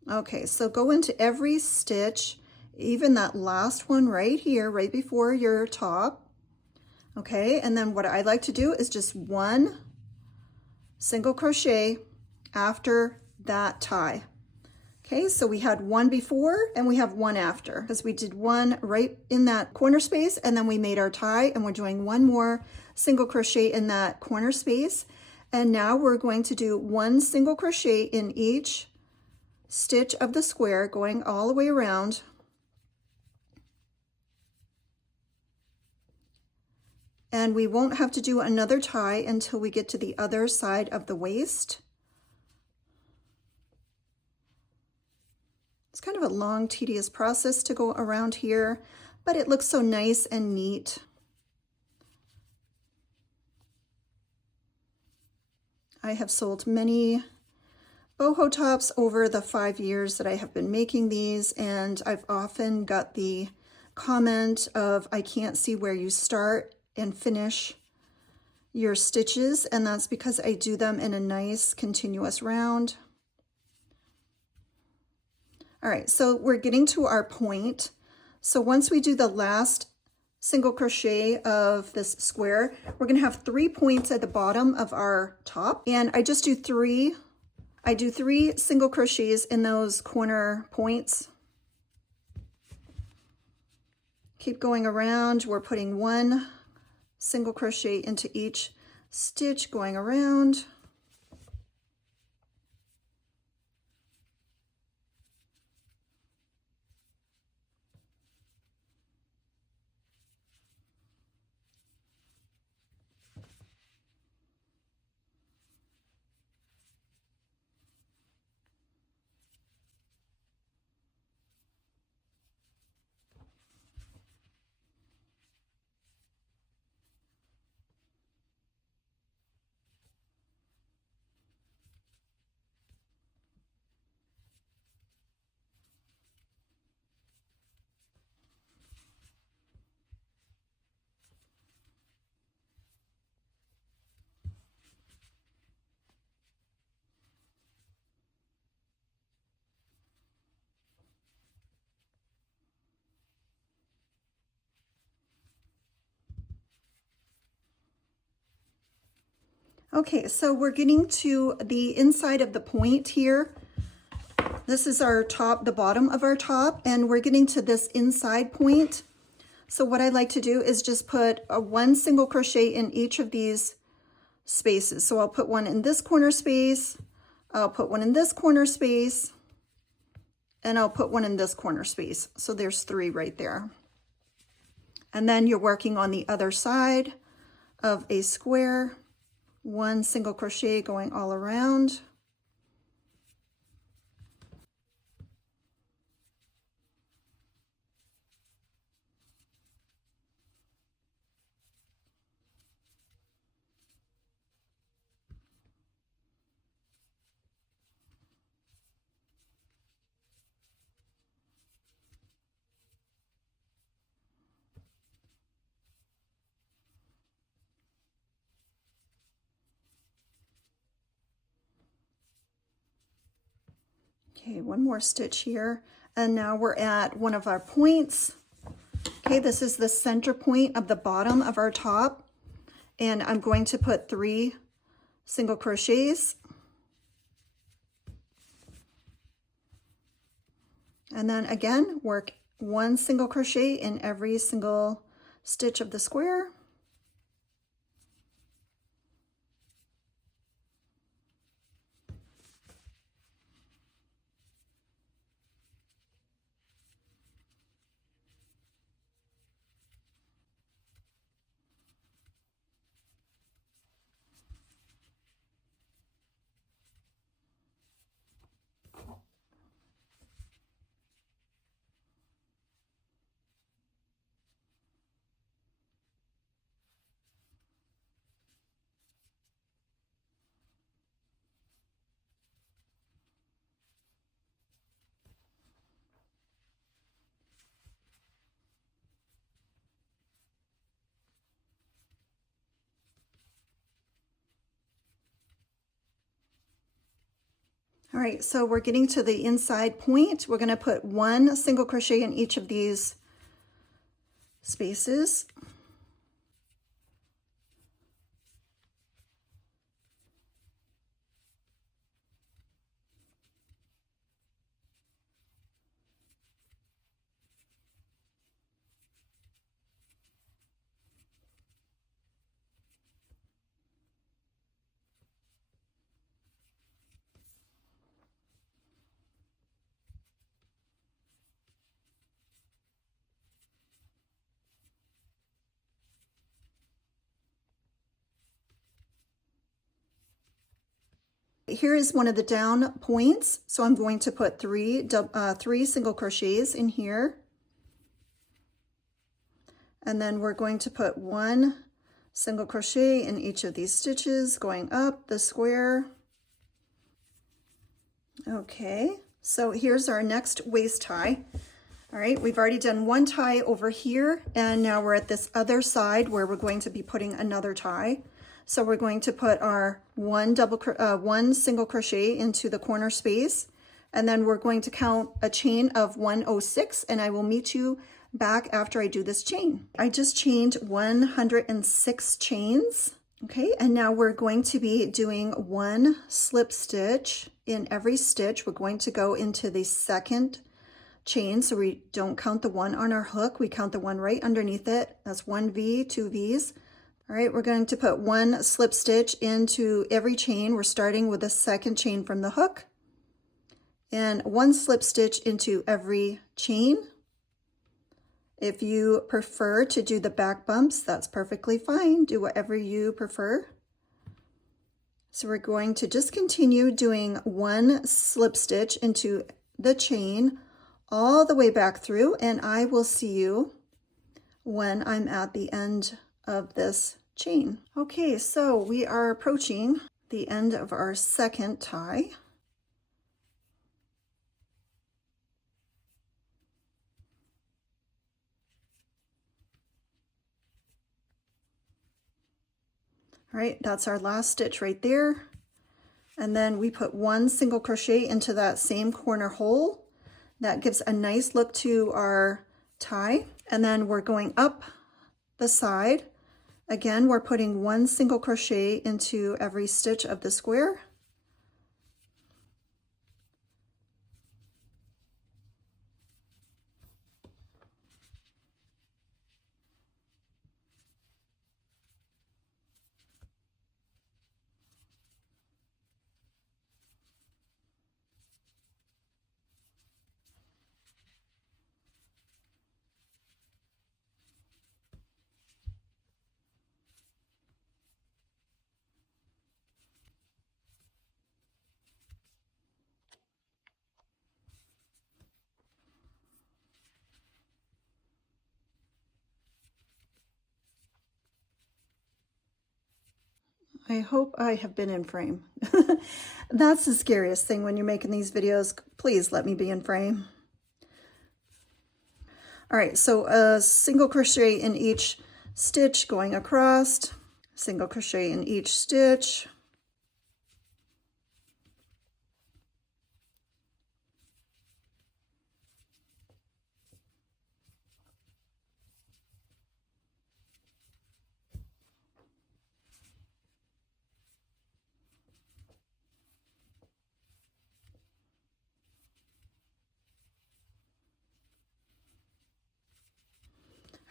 Okay, so go into every stitch, even that last one right here, right before your top. Okay, and then what I like to do is just 1 single crochet after that tie. Okay, so we had 1 before and we have 1 after, because we did 1 right in that corner space and then we made our tie, and we're doing 1 more single crochet in that corner space. And now we're going to do 1 single crochet in each stitch of the square going all the way around. And we won't have to do another tie until we get to the other side of the waist. kind of a long, tedious process to go around here, but it looks so nice and neat. I have sold many boho tops over the 5 years that I have been making these, and I've often got the comment of, I can't see where you start and finish your stitches, and that's because I do them in a nice continuous round. All right, so we're getting to our point. So once we do the last single crochet of this square, we're gonna have 3 points at the bottom of our top, and I just do 3. I do 3 single crochets in those corner points. Keep going around. We're putting 1 single crochet into each stitch going around. Okay, so we're getting to the inside of the point here. This is our top, the bottom of our top, and we're getting to this inside point. So what I like to do is just put 1 single crochet in each of these spaces. So I'll put 1 in this corner space, I'll put 1 in this corner space, and I'll put 1 in this corner space. So there's 3 right there. And then you're working on the other side of a square. 1 single crochet going all around. Okay, 1 more stitch here, and now we're at one of our points. Okay, this is the center point of the bottom of our top, and I'm going to put 3 single crochets, and then again work 1 single crochet in every single stitch of the square. All right, so we're getting to the inside point. We're going to put 1 single crochet in each of these spaces. here is one of the down points. So I'm going to put three single crochets in here. And then we're going to put 1 single crochet in each of these stitches going up the square. Okay, so here's our next waist tie. All right, we've already done 1 tie over here, and now we're at this other side where we're going to be putting another tie. So we're going to put our 1 single crochet into the corner space, and then we're going to count a chain of 106, and I will meet you back after I do this chain. I just chained 106 chains. Okay, and now we're going to be doing 1 slip stitch in every stitch. We're going to go into the second chain, so we don't count the one on our hook, we count the one right underneath it. That's 1 V, 2 V's. All right, we're going to put 1 slip stitch into every chain. We're starting with the second chain from the hook, and 1 slip stitch into every chain. If you prefer to do the back bumps, that's perfectly fine. Do whatever you prefer. So we're going to just continue doing 1 slip stitch into the chain all the way back through, and I will see you when I'm at the end of this chain. Okay, so we are approaching the end of our second tie. All right, that's our last stitch right there. And then we put 1 single crochet into that same corner hole. That gives a nice look to our tie. And then we're going up the side. Again, we're putting 1 single crochet into every stitch of the square. I hope I have been in frame. That's the scariest thing when you're making these videos. Please let me be in frame. All right, so a single crochet in each stitch going across, single crochet in each stitch.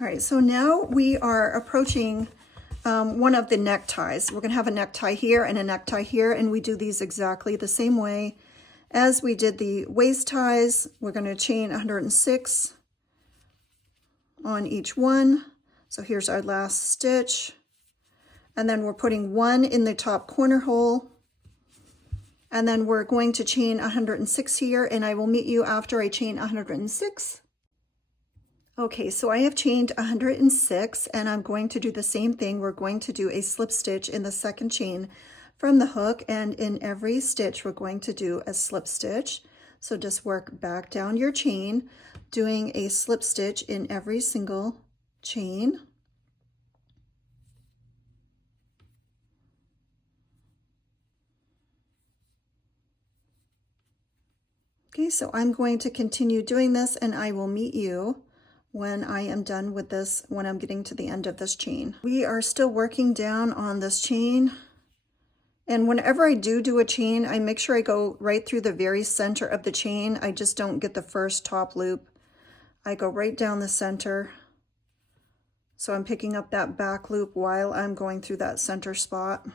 All right, so now we are approaching one of the neckties. We're gonna have a necktie here and a necktie here, and we do these exactly the same way as we did the waist ties. We're gonna chain 106 on each one. So here's our last stitch. And then we're putting 1 in the top corner hole. And then we're going to chain 106 here, and I will meet you after I chain 106. Okay, so I have chained 106, and I'm going to do the same thing. We're going to do a slip stitch in the second chain from the hook, and in every stitch we're going to do a slip stitch. So just work back down your chain, doing a slip stitch in every single chain. Okay, so I'm going to continue doing this, and I will meet you when I am done with this, when I'm getting to the end of this chain. We are still working down on this chain. And whenever I do a chain, I make sure I go right through the very center of the chain. I just don't get the first top loop. I go right down the center. So I'm picking up that back loop while I'm going through that center spot.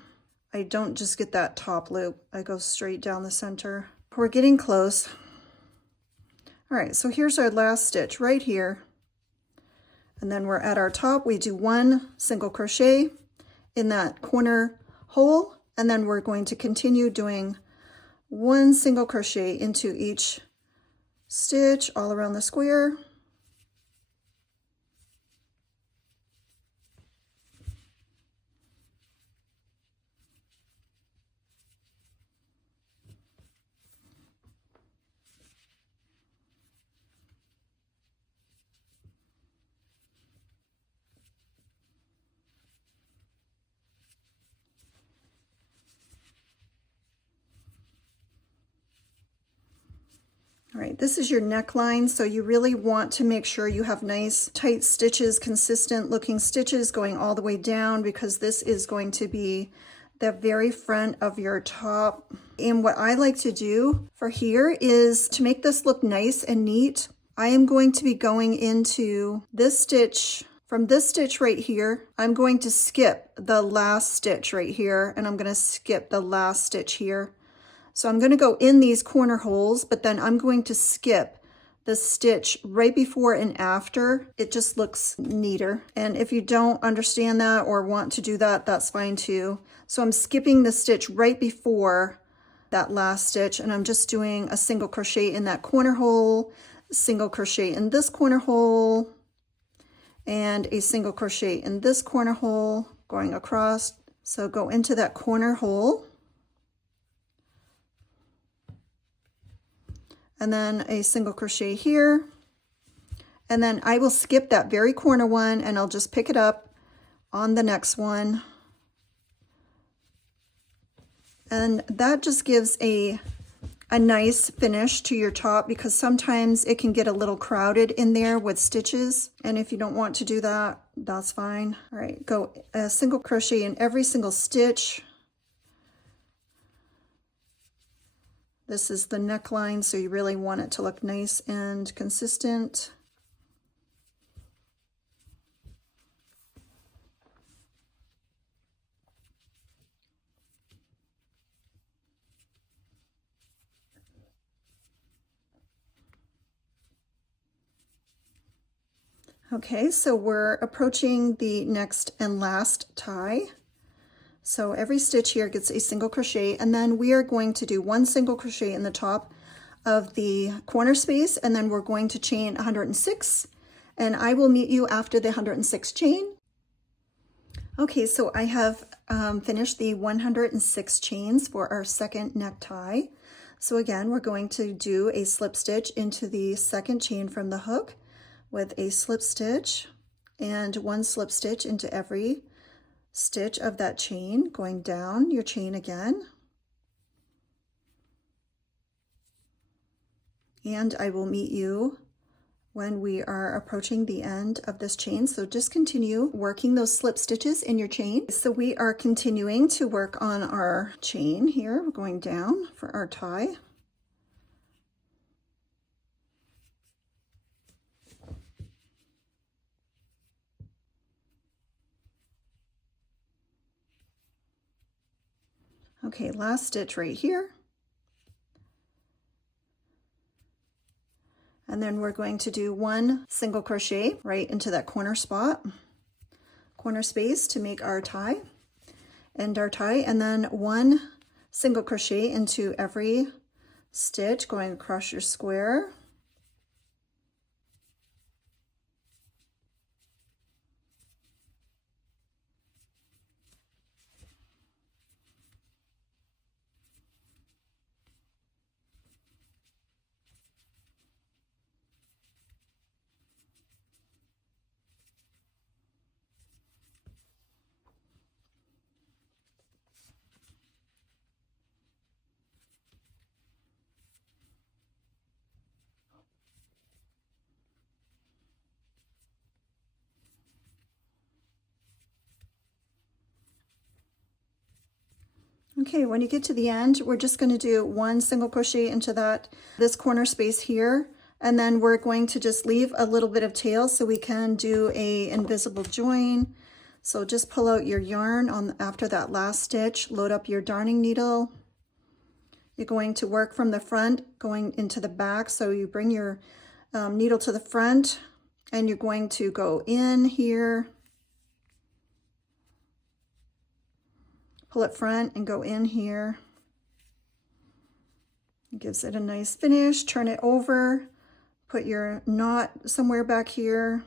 I don't just get that top loop. I go straight down the center. We're getting close. All right, so here's our last stitch right here. And then we're at our top. We do 1 single crochet in that corner hole, and then we're going to continue doing 1 single crochet into each stitch all around the square. All right, this is your neckline, so you really want to make sure you have nice tight stitches, consistent looking stitches going all the way down, because this is going to be the very front of your top. And what I like to do for here is to make this look nice and neat. I am going to be going into this stitch. From this stitch right here, I'm going to skip the last stitch right here, and I'm going to skip the last stitch here. So I'm going to go in these corner holes, but then I'm going to skip the stitch right before and after. It just looks neater. And if you don't understand that or want to do that, that's fine too. So I'm skipping the stitch right before that last stitch, and I'm just doing a single crochet in that corner hole, single crochet in this corner hole, and a single crochet in this corner hole going across. So go into that corner hole, and then a single crochet here, and then I will skip that very corner one and I'll just pick it up on the next one. And that just gives a nice finish to your top, because sometimes it can get a little crowded in there with stitches, and if you don't want to do that, that's fine. All right, go a single crochet in every single stitch. This is the neckline, so you really want it to look nice and consistent. Okay, so we're approaching the next and last tie. So every stitch here gets a single crochet, and then we are going to do 1 single crochet in the top of the corner space, and then we're going to chain 106, and I will meet you after the 106 chain. Okay, so I have finished the 106 chains for our second necktie. So again, we're going to do a slip stitch into the second chain from the hook with a slip stitch, and 1 slip stitch into every stitch of that chain, going down your chain again. And I will meet you when we are approaching the end of this chain. So just continue working those slip stitches in your chain. So we are continuing to work on our chain here. We're going down for our tie. Okay, last stitch right here. And then we're going to do 1 single crochet right into that corner spot, corner space, to make our tie, end our tie, and then 1 single crochet into every stitch going across your square. Okay, when you get to the end, we're just going to do 1 single crochet into this corner space here, and then we're going to just leave a little bit of tail so we can do a invisible join. So just pull out your yarn after that last stitch, load up your darning needle. You're going to work from the front going into the back, so you bring your needle to the front, and you're going to go in here, pull it front and go in here, It gives it a nice finish. Turn it over, put your knot somewhere back here.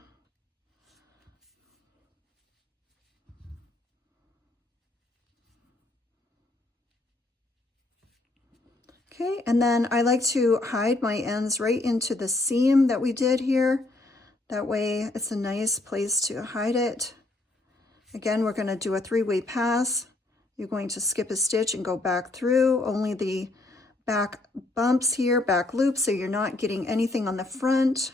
Okay, and then I like to hide my ends right into the seam that we did here. That way it's a nice place to hide it. Again, we're going to do a 3-way pass. You're going to skip a stitch and go back through, only the back bumps here, back loops, so you're not getting anything on the front.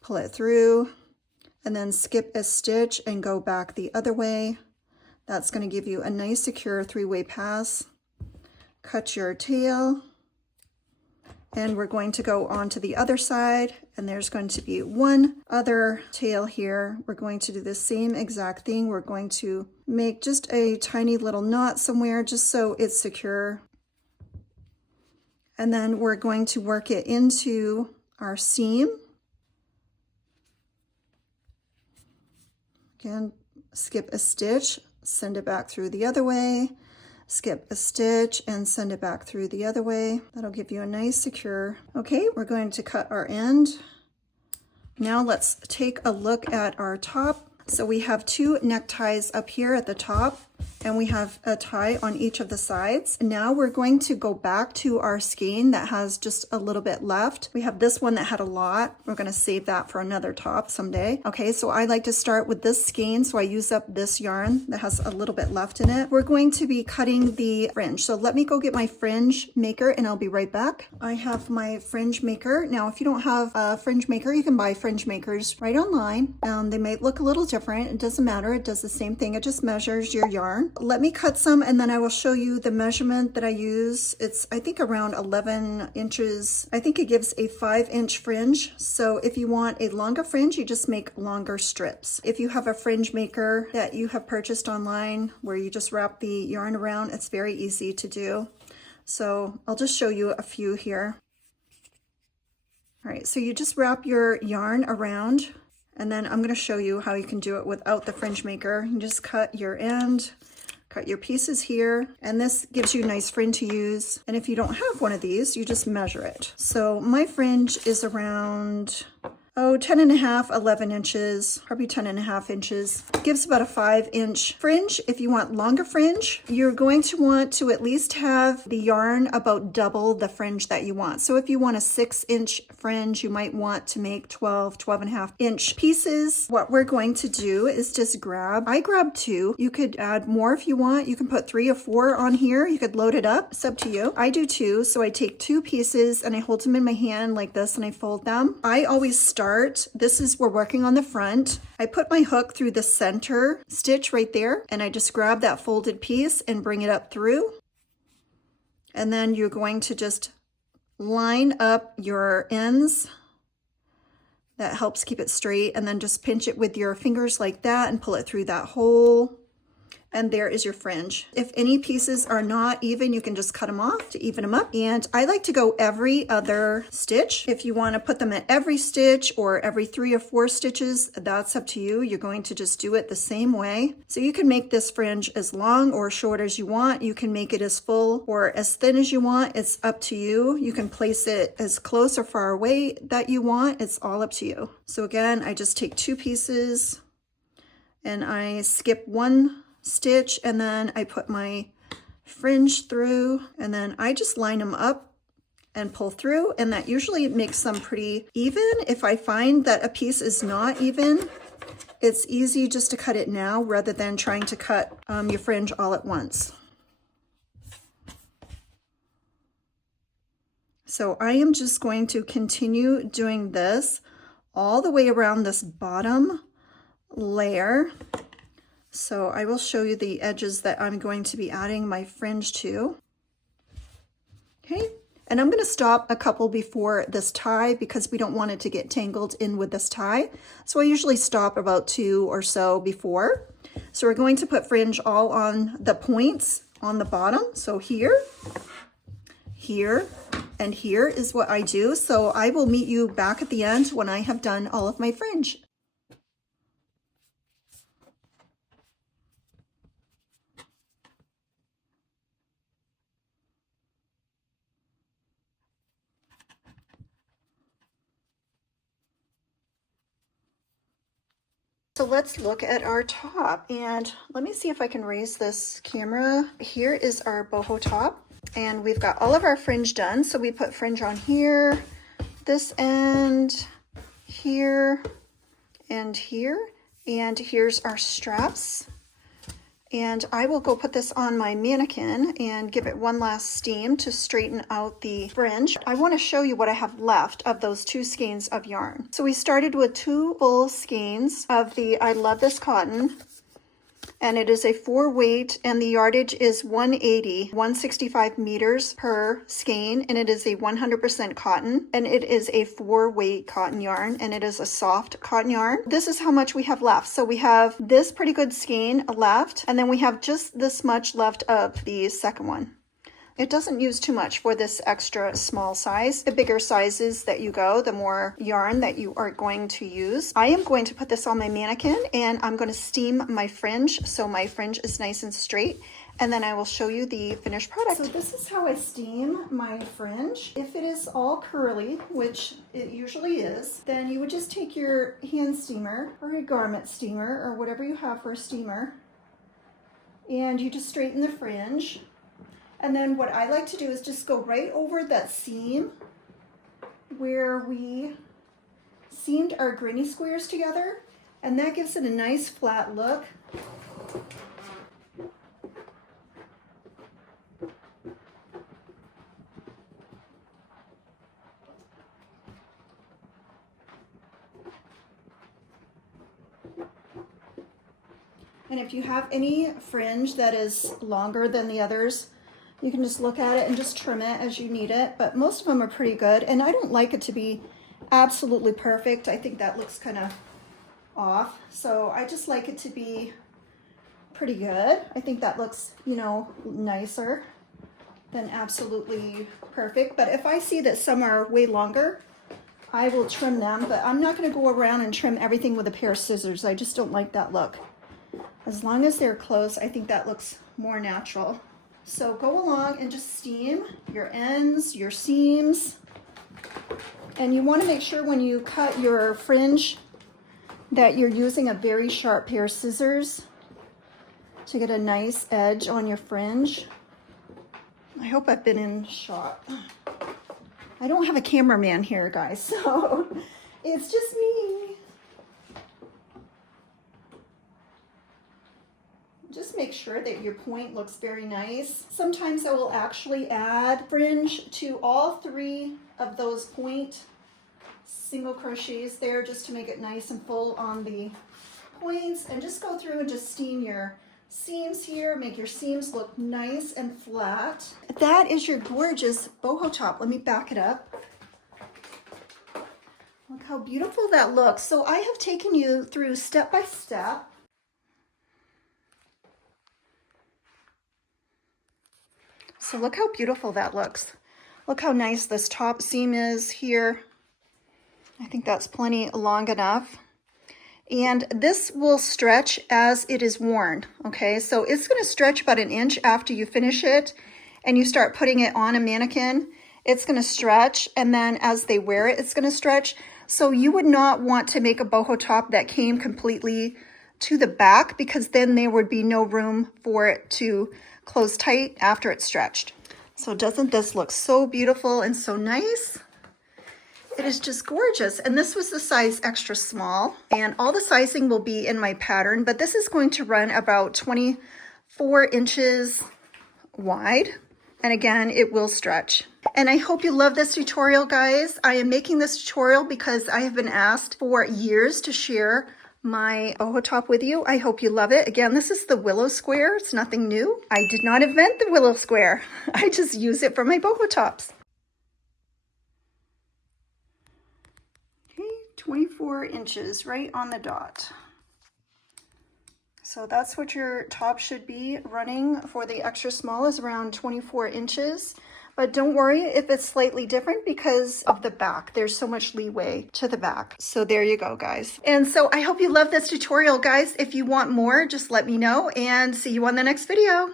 Pull it through, and then skip a stitch and go back the other way. That's going to give you a nice secure 3-way pass. Cut your tail, and we're going to go on to the other side, and there's going to be one other tail here. We're going to do the same exact thing. We're going to make just a tiny little knot somewhere just so it's secure, and then we're going to work it into our seam. Again, skip a stitch, send it back through the other way. Skip a stitch and send it back through the other way. That'll give you a nice secure. Okay, we're going to cut our end. Now let's take a look at our top. So we have 2 neckties up here at the top, and we have a tie on each of the sides. Now we're going to go back to our skein that has just a little bit left. We have this one that had a lot. We're going to save that for another top someday. Okay, so I like to start with this skein, so I use up this yarn that has a little bit left in it. We're going to be cutting the fringe. So let me go get my fringe maker and I'll be right back. I have my fringe maker. Now, if you don't have a fringe maker, you can buy fringe makers right online. They might look a little different. It doesn't matter. It does the same thing. It just measures your yarn. Let me cut some and then I will show you the measurement that I use. It's, I think, around 11 inches. I think it gives a 5-inch fringe. So if you want a longer fringe, you just make longer strips. If you have a fringe maker that you have purchased online where you just wrap the yarn around, it's very easy to do. So I'll just show you a few here. All right, so you just wrap your yarn around, and then I'm going to show you how you can do it without the fringe maker. You just cut your end, cut your pieces here, and this gives you a nice fringe to use. And if you don't have one of these, you just measure it. So my fringe is around 10 and a half, 11 inches, probably 10 and a half inches. It gives about a 5-inch fringe. If you want longer fringe, you're going to want to at least have the yarn about double the fringe that you want. So if you want a 6-inch fringe, you might want to make 12 and a half inch pieces. What we're going to do is just I grabbed 2. You could add more if you want. You can put 3 or 4 on here. You could load it up. It's up to you. I do 2. So I take 2 pieces and I hold them in my hand like this and I fold them. I always start, we're working on the front. I put my hook through the center stitch right there, and I just grab that folded piece and bring it up through. And then you're going to just line up your ends. That helps keep it straight, and then just pinch it with your fingers like that and pull it through that hole. And there is your fringe. If any pieces are not even, you can just cut them off to even them up. And I like to go every other stitch. If you want to put them at every stitch or every 3 or 4 stitches, that's up to you. You're going to just do it the same way. So you can make this fringe as long or short as you want. You can make it as full or as thin as you want. It's up to you. You can place it as close or far away that you want. It's all up to you. So again, I just take 2 pieces and I skip 1 stitch, and then I put my fringe through, and then I just line them up and pull through, and that usually makes them pretty even. If I find that a piece is not even, it's easy just to cut it now rather than trying to cut your fringe all at once. So I am just going to continue doing this all the way around this bottom layer. So I will show you the edges that I'm going to be adding my fringe to. Okay, and I'm going to stop a couple before this tie because we don't want it to get tangled in with this tie. So I usually stop about 2 or so before. So we're going to put fringe all on the points on the bottom. So here, here, and here is what I do. So I will meet you back at the end when I have done all of my fringe. So let's look at our top, and let me see if I can raise this camera. Here is our boho top, and we've got all of our fringe done. So we put fringe on here, this end, here, and here, and here's our straps. And I will go put this on my mannequin and give it one last steam to straighten out the fringe. I want to show you what I have left of those 2 skeins of yarn. So we started with 2 full skeins of the I Love This cotton, and it is a 4 weight, and the yardage is 165 meters per skein, and it is a 100% cotton, and it is a 4 weight cotton yarn, and it is a soft cotton yarn. This is how much we have left. So we have this pretty good skein left, and then we have just this much left of the second one. It doesn't use too much for this extra small size. The bigger sizes that you go, the more yarn that you are going to use. I am going to put this on my mannequin, and I'm going to steam my fringe so my fringe is nice and straight, and then I will show you the finished product. So this is how I steam my fringe. If it is all curly, which it usually is, then you would just take your hand steamer or a garment steamer or whatever you have for a steamer, and you just straighten the fringe. And then what I like to do is just go right over that seam where we seamed our granny squares together, and that gives it a nice flat look. And if you have any fringe that is longer than the others, you can just look at it and just trim it as you need it, but most of them are pretty good. And I don't like it to be absolutely perfect. I think that looks kind of off. So I just like it to be pretty good. I think that looks, you know, nicer than absolutely perfect. But if I see that some are way longer, I will trim them, but I'm not going to go around and trim everything with a pair of scissors. I just don't like that look. As long as they're close, I think that looks more natural. So go along and just steam your ends, your seams, and you want to make sure when you cut your fringe that you're using a very sharp pair of scissors to get a nice edge on your fringe. I hope I've been in shot. I don't have a cameraman here, guys, so it's just me. Just make sure that your point looks very nice. Sometimes I will actually add fringe to all 3 of those point single crochets there just to make it nice and full on the points, and just go through and just steam your seams here, make your seams look nice and flat. That is your gorgeous boho top. Let me back it up. Look how beautiful that looks. So I have taken you through step by step. So look how beautiful that looks. Look how nice this top seam is here. I think that's plenty long enough. And this will stretch as it is worn, okay? So it's gonna stretch about 1 inch after you finish it and you start putting it on a mannequin. It's gonna stretch, and then as they wear it, it's gonna stretch. So you would not want to make a boho top that came completely to the back, because then there would be no room for it to close tight after it's stretched. So doesn't this look so beautiful and so nice? It is just gorgeous. And this was the size extra small, and all the sizing will be in my pattern, but this is going to run about 24 inches wide. And again, it will stretch. And I hope you love this tutorial, guys. I am making this tutorial because I have been asked for years to share my boho top with you. I hope you love it. Again, this is the willow square. It's nothing new. I did not invent the willow square. I just use it for my boho tops. Okay, 24 inches right on the dot. So that's what your top should be running for. The extra small is around 24 inches. But don't worry if it's slightly different because of the back. There's so much leeway to the back. So there you go, guys. And so I hope you love this tutorial, guys. If you want more, just let me know, and see you on the next video.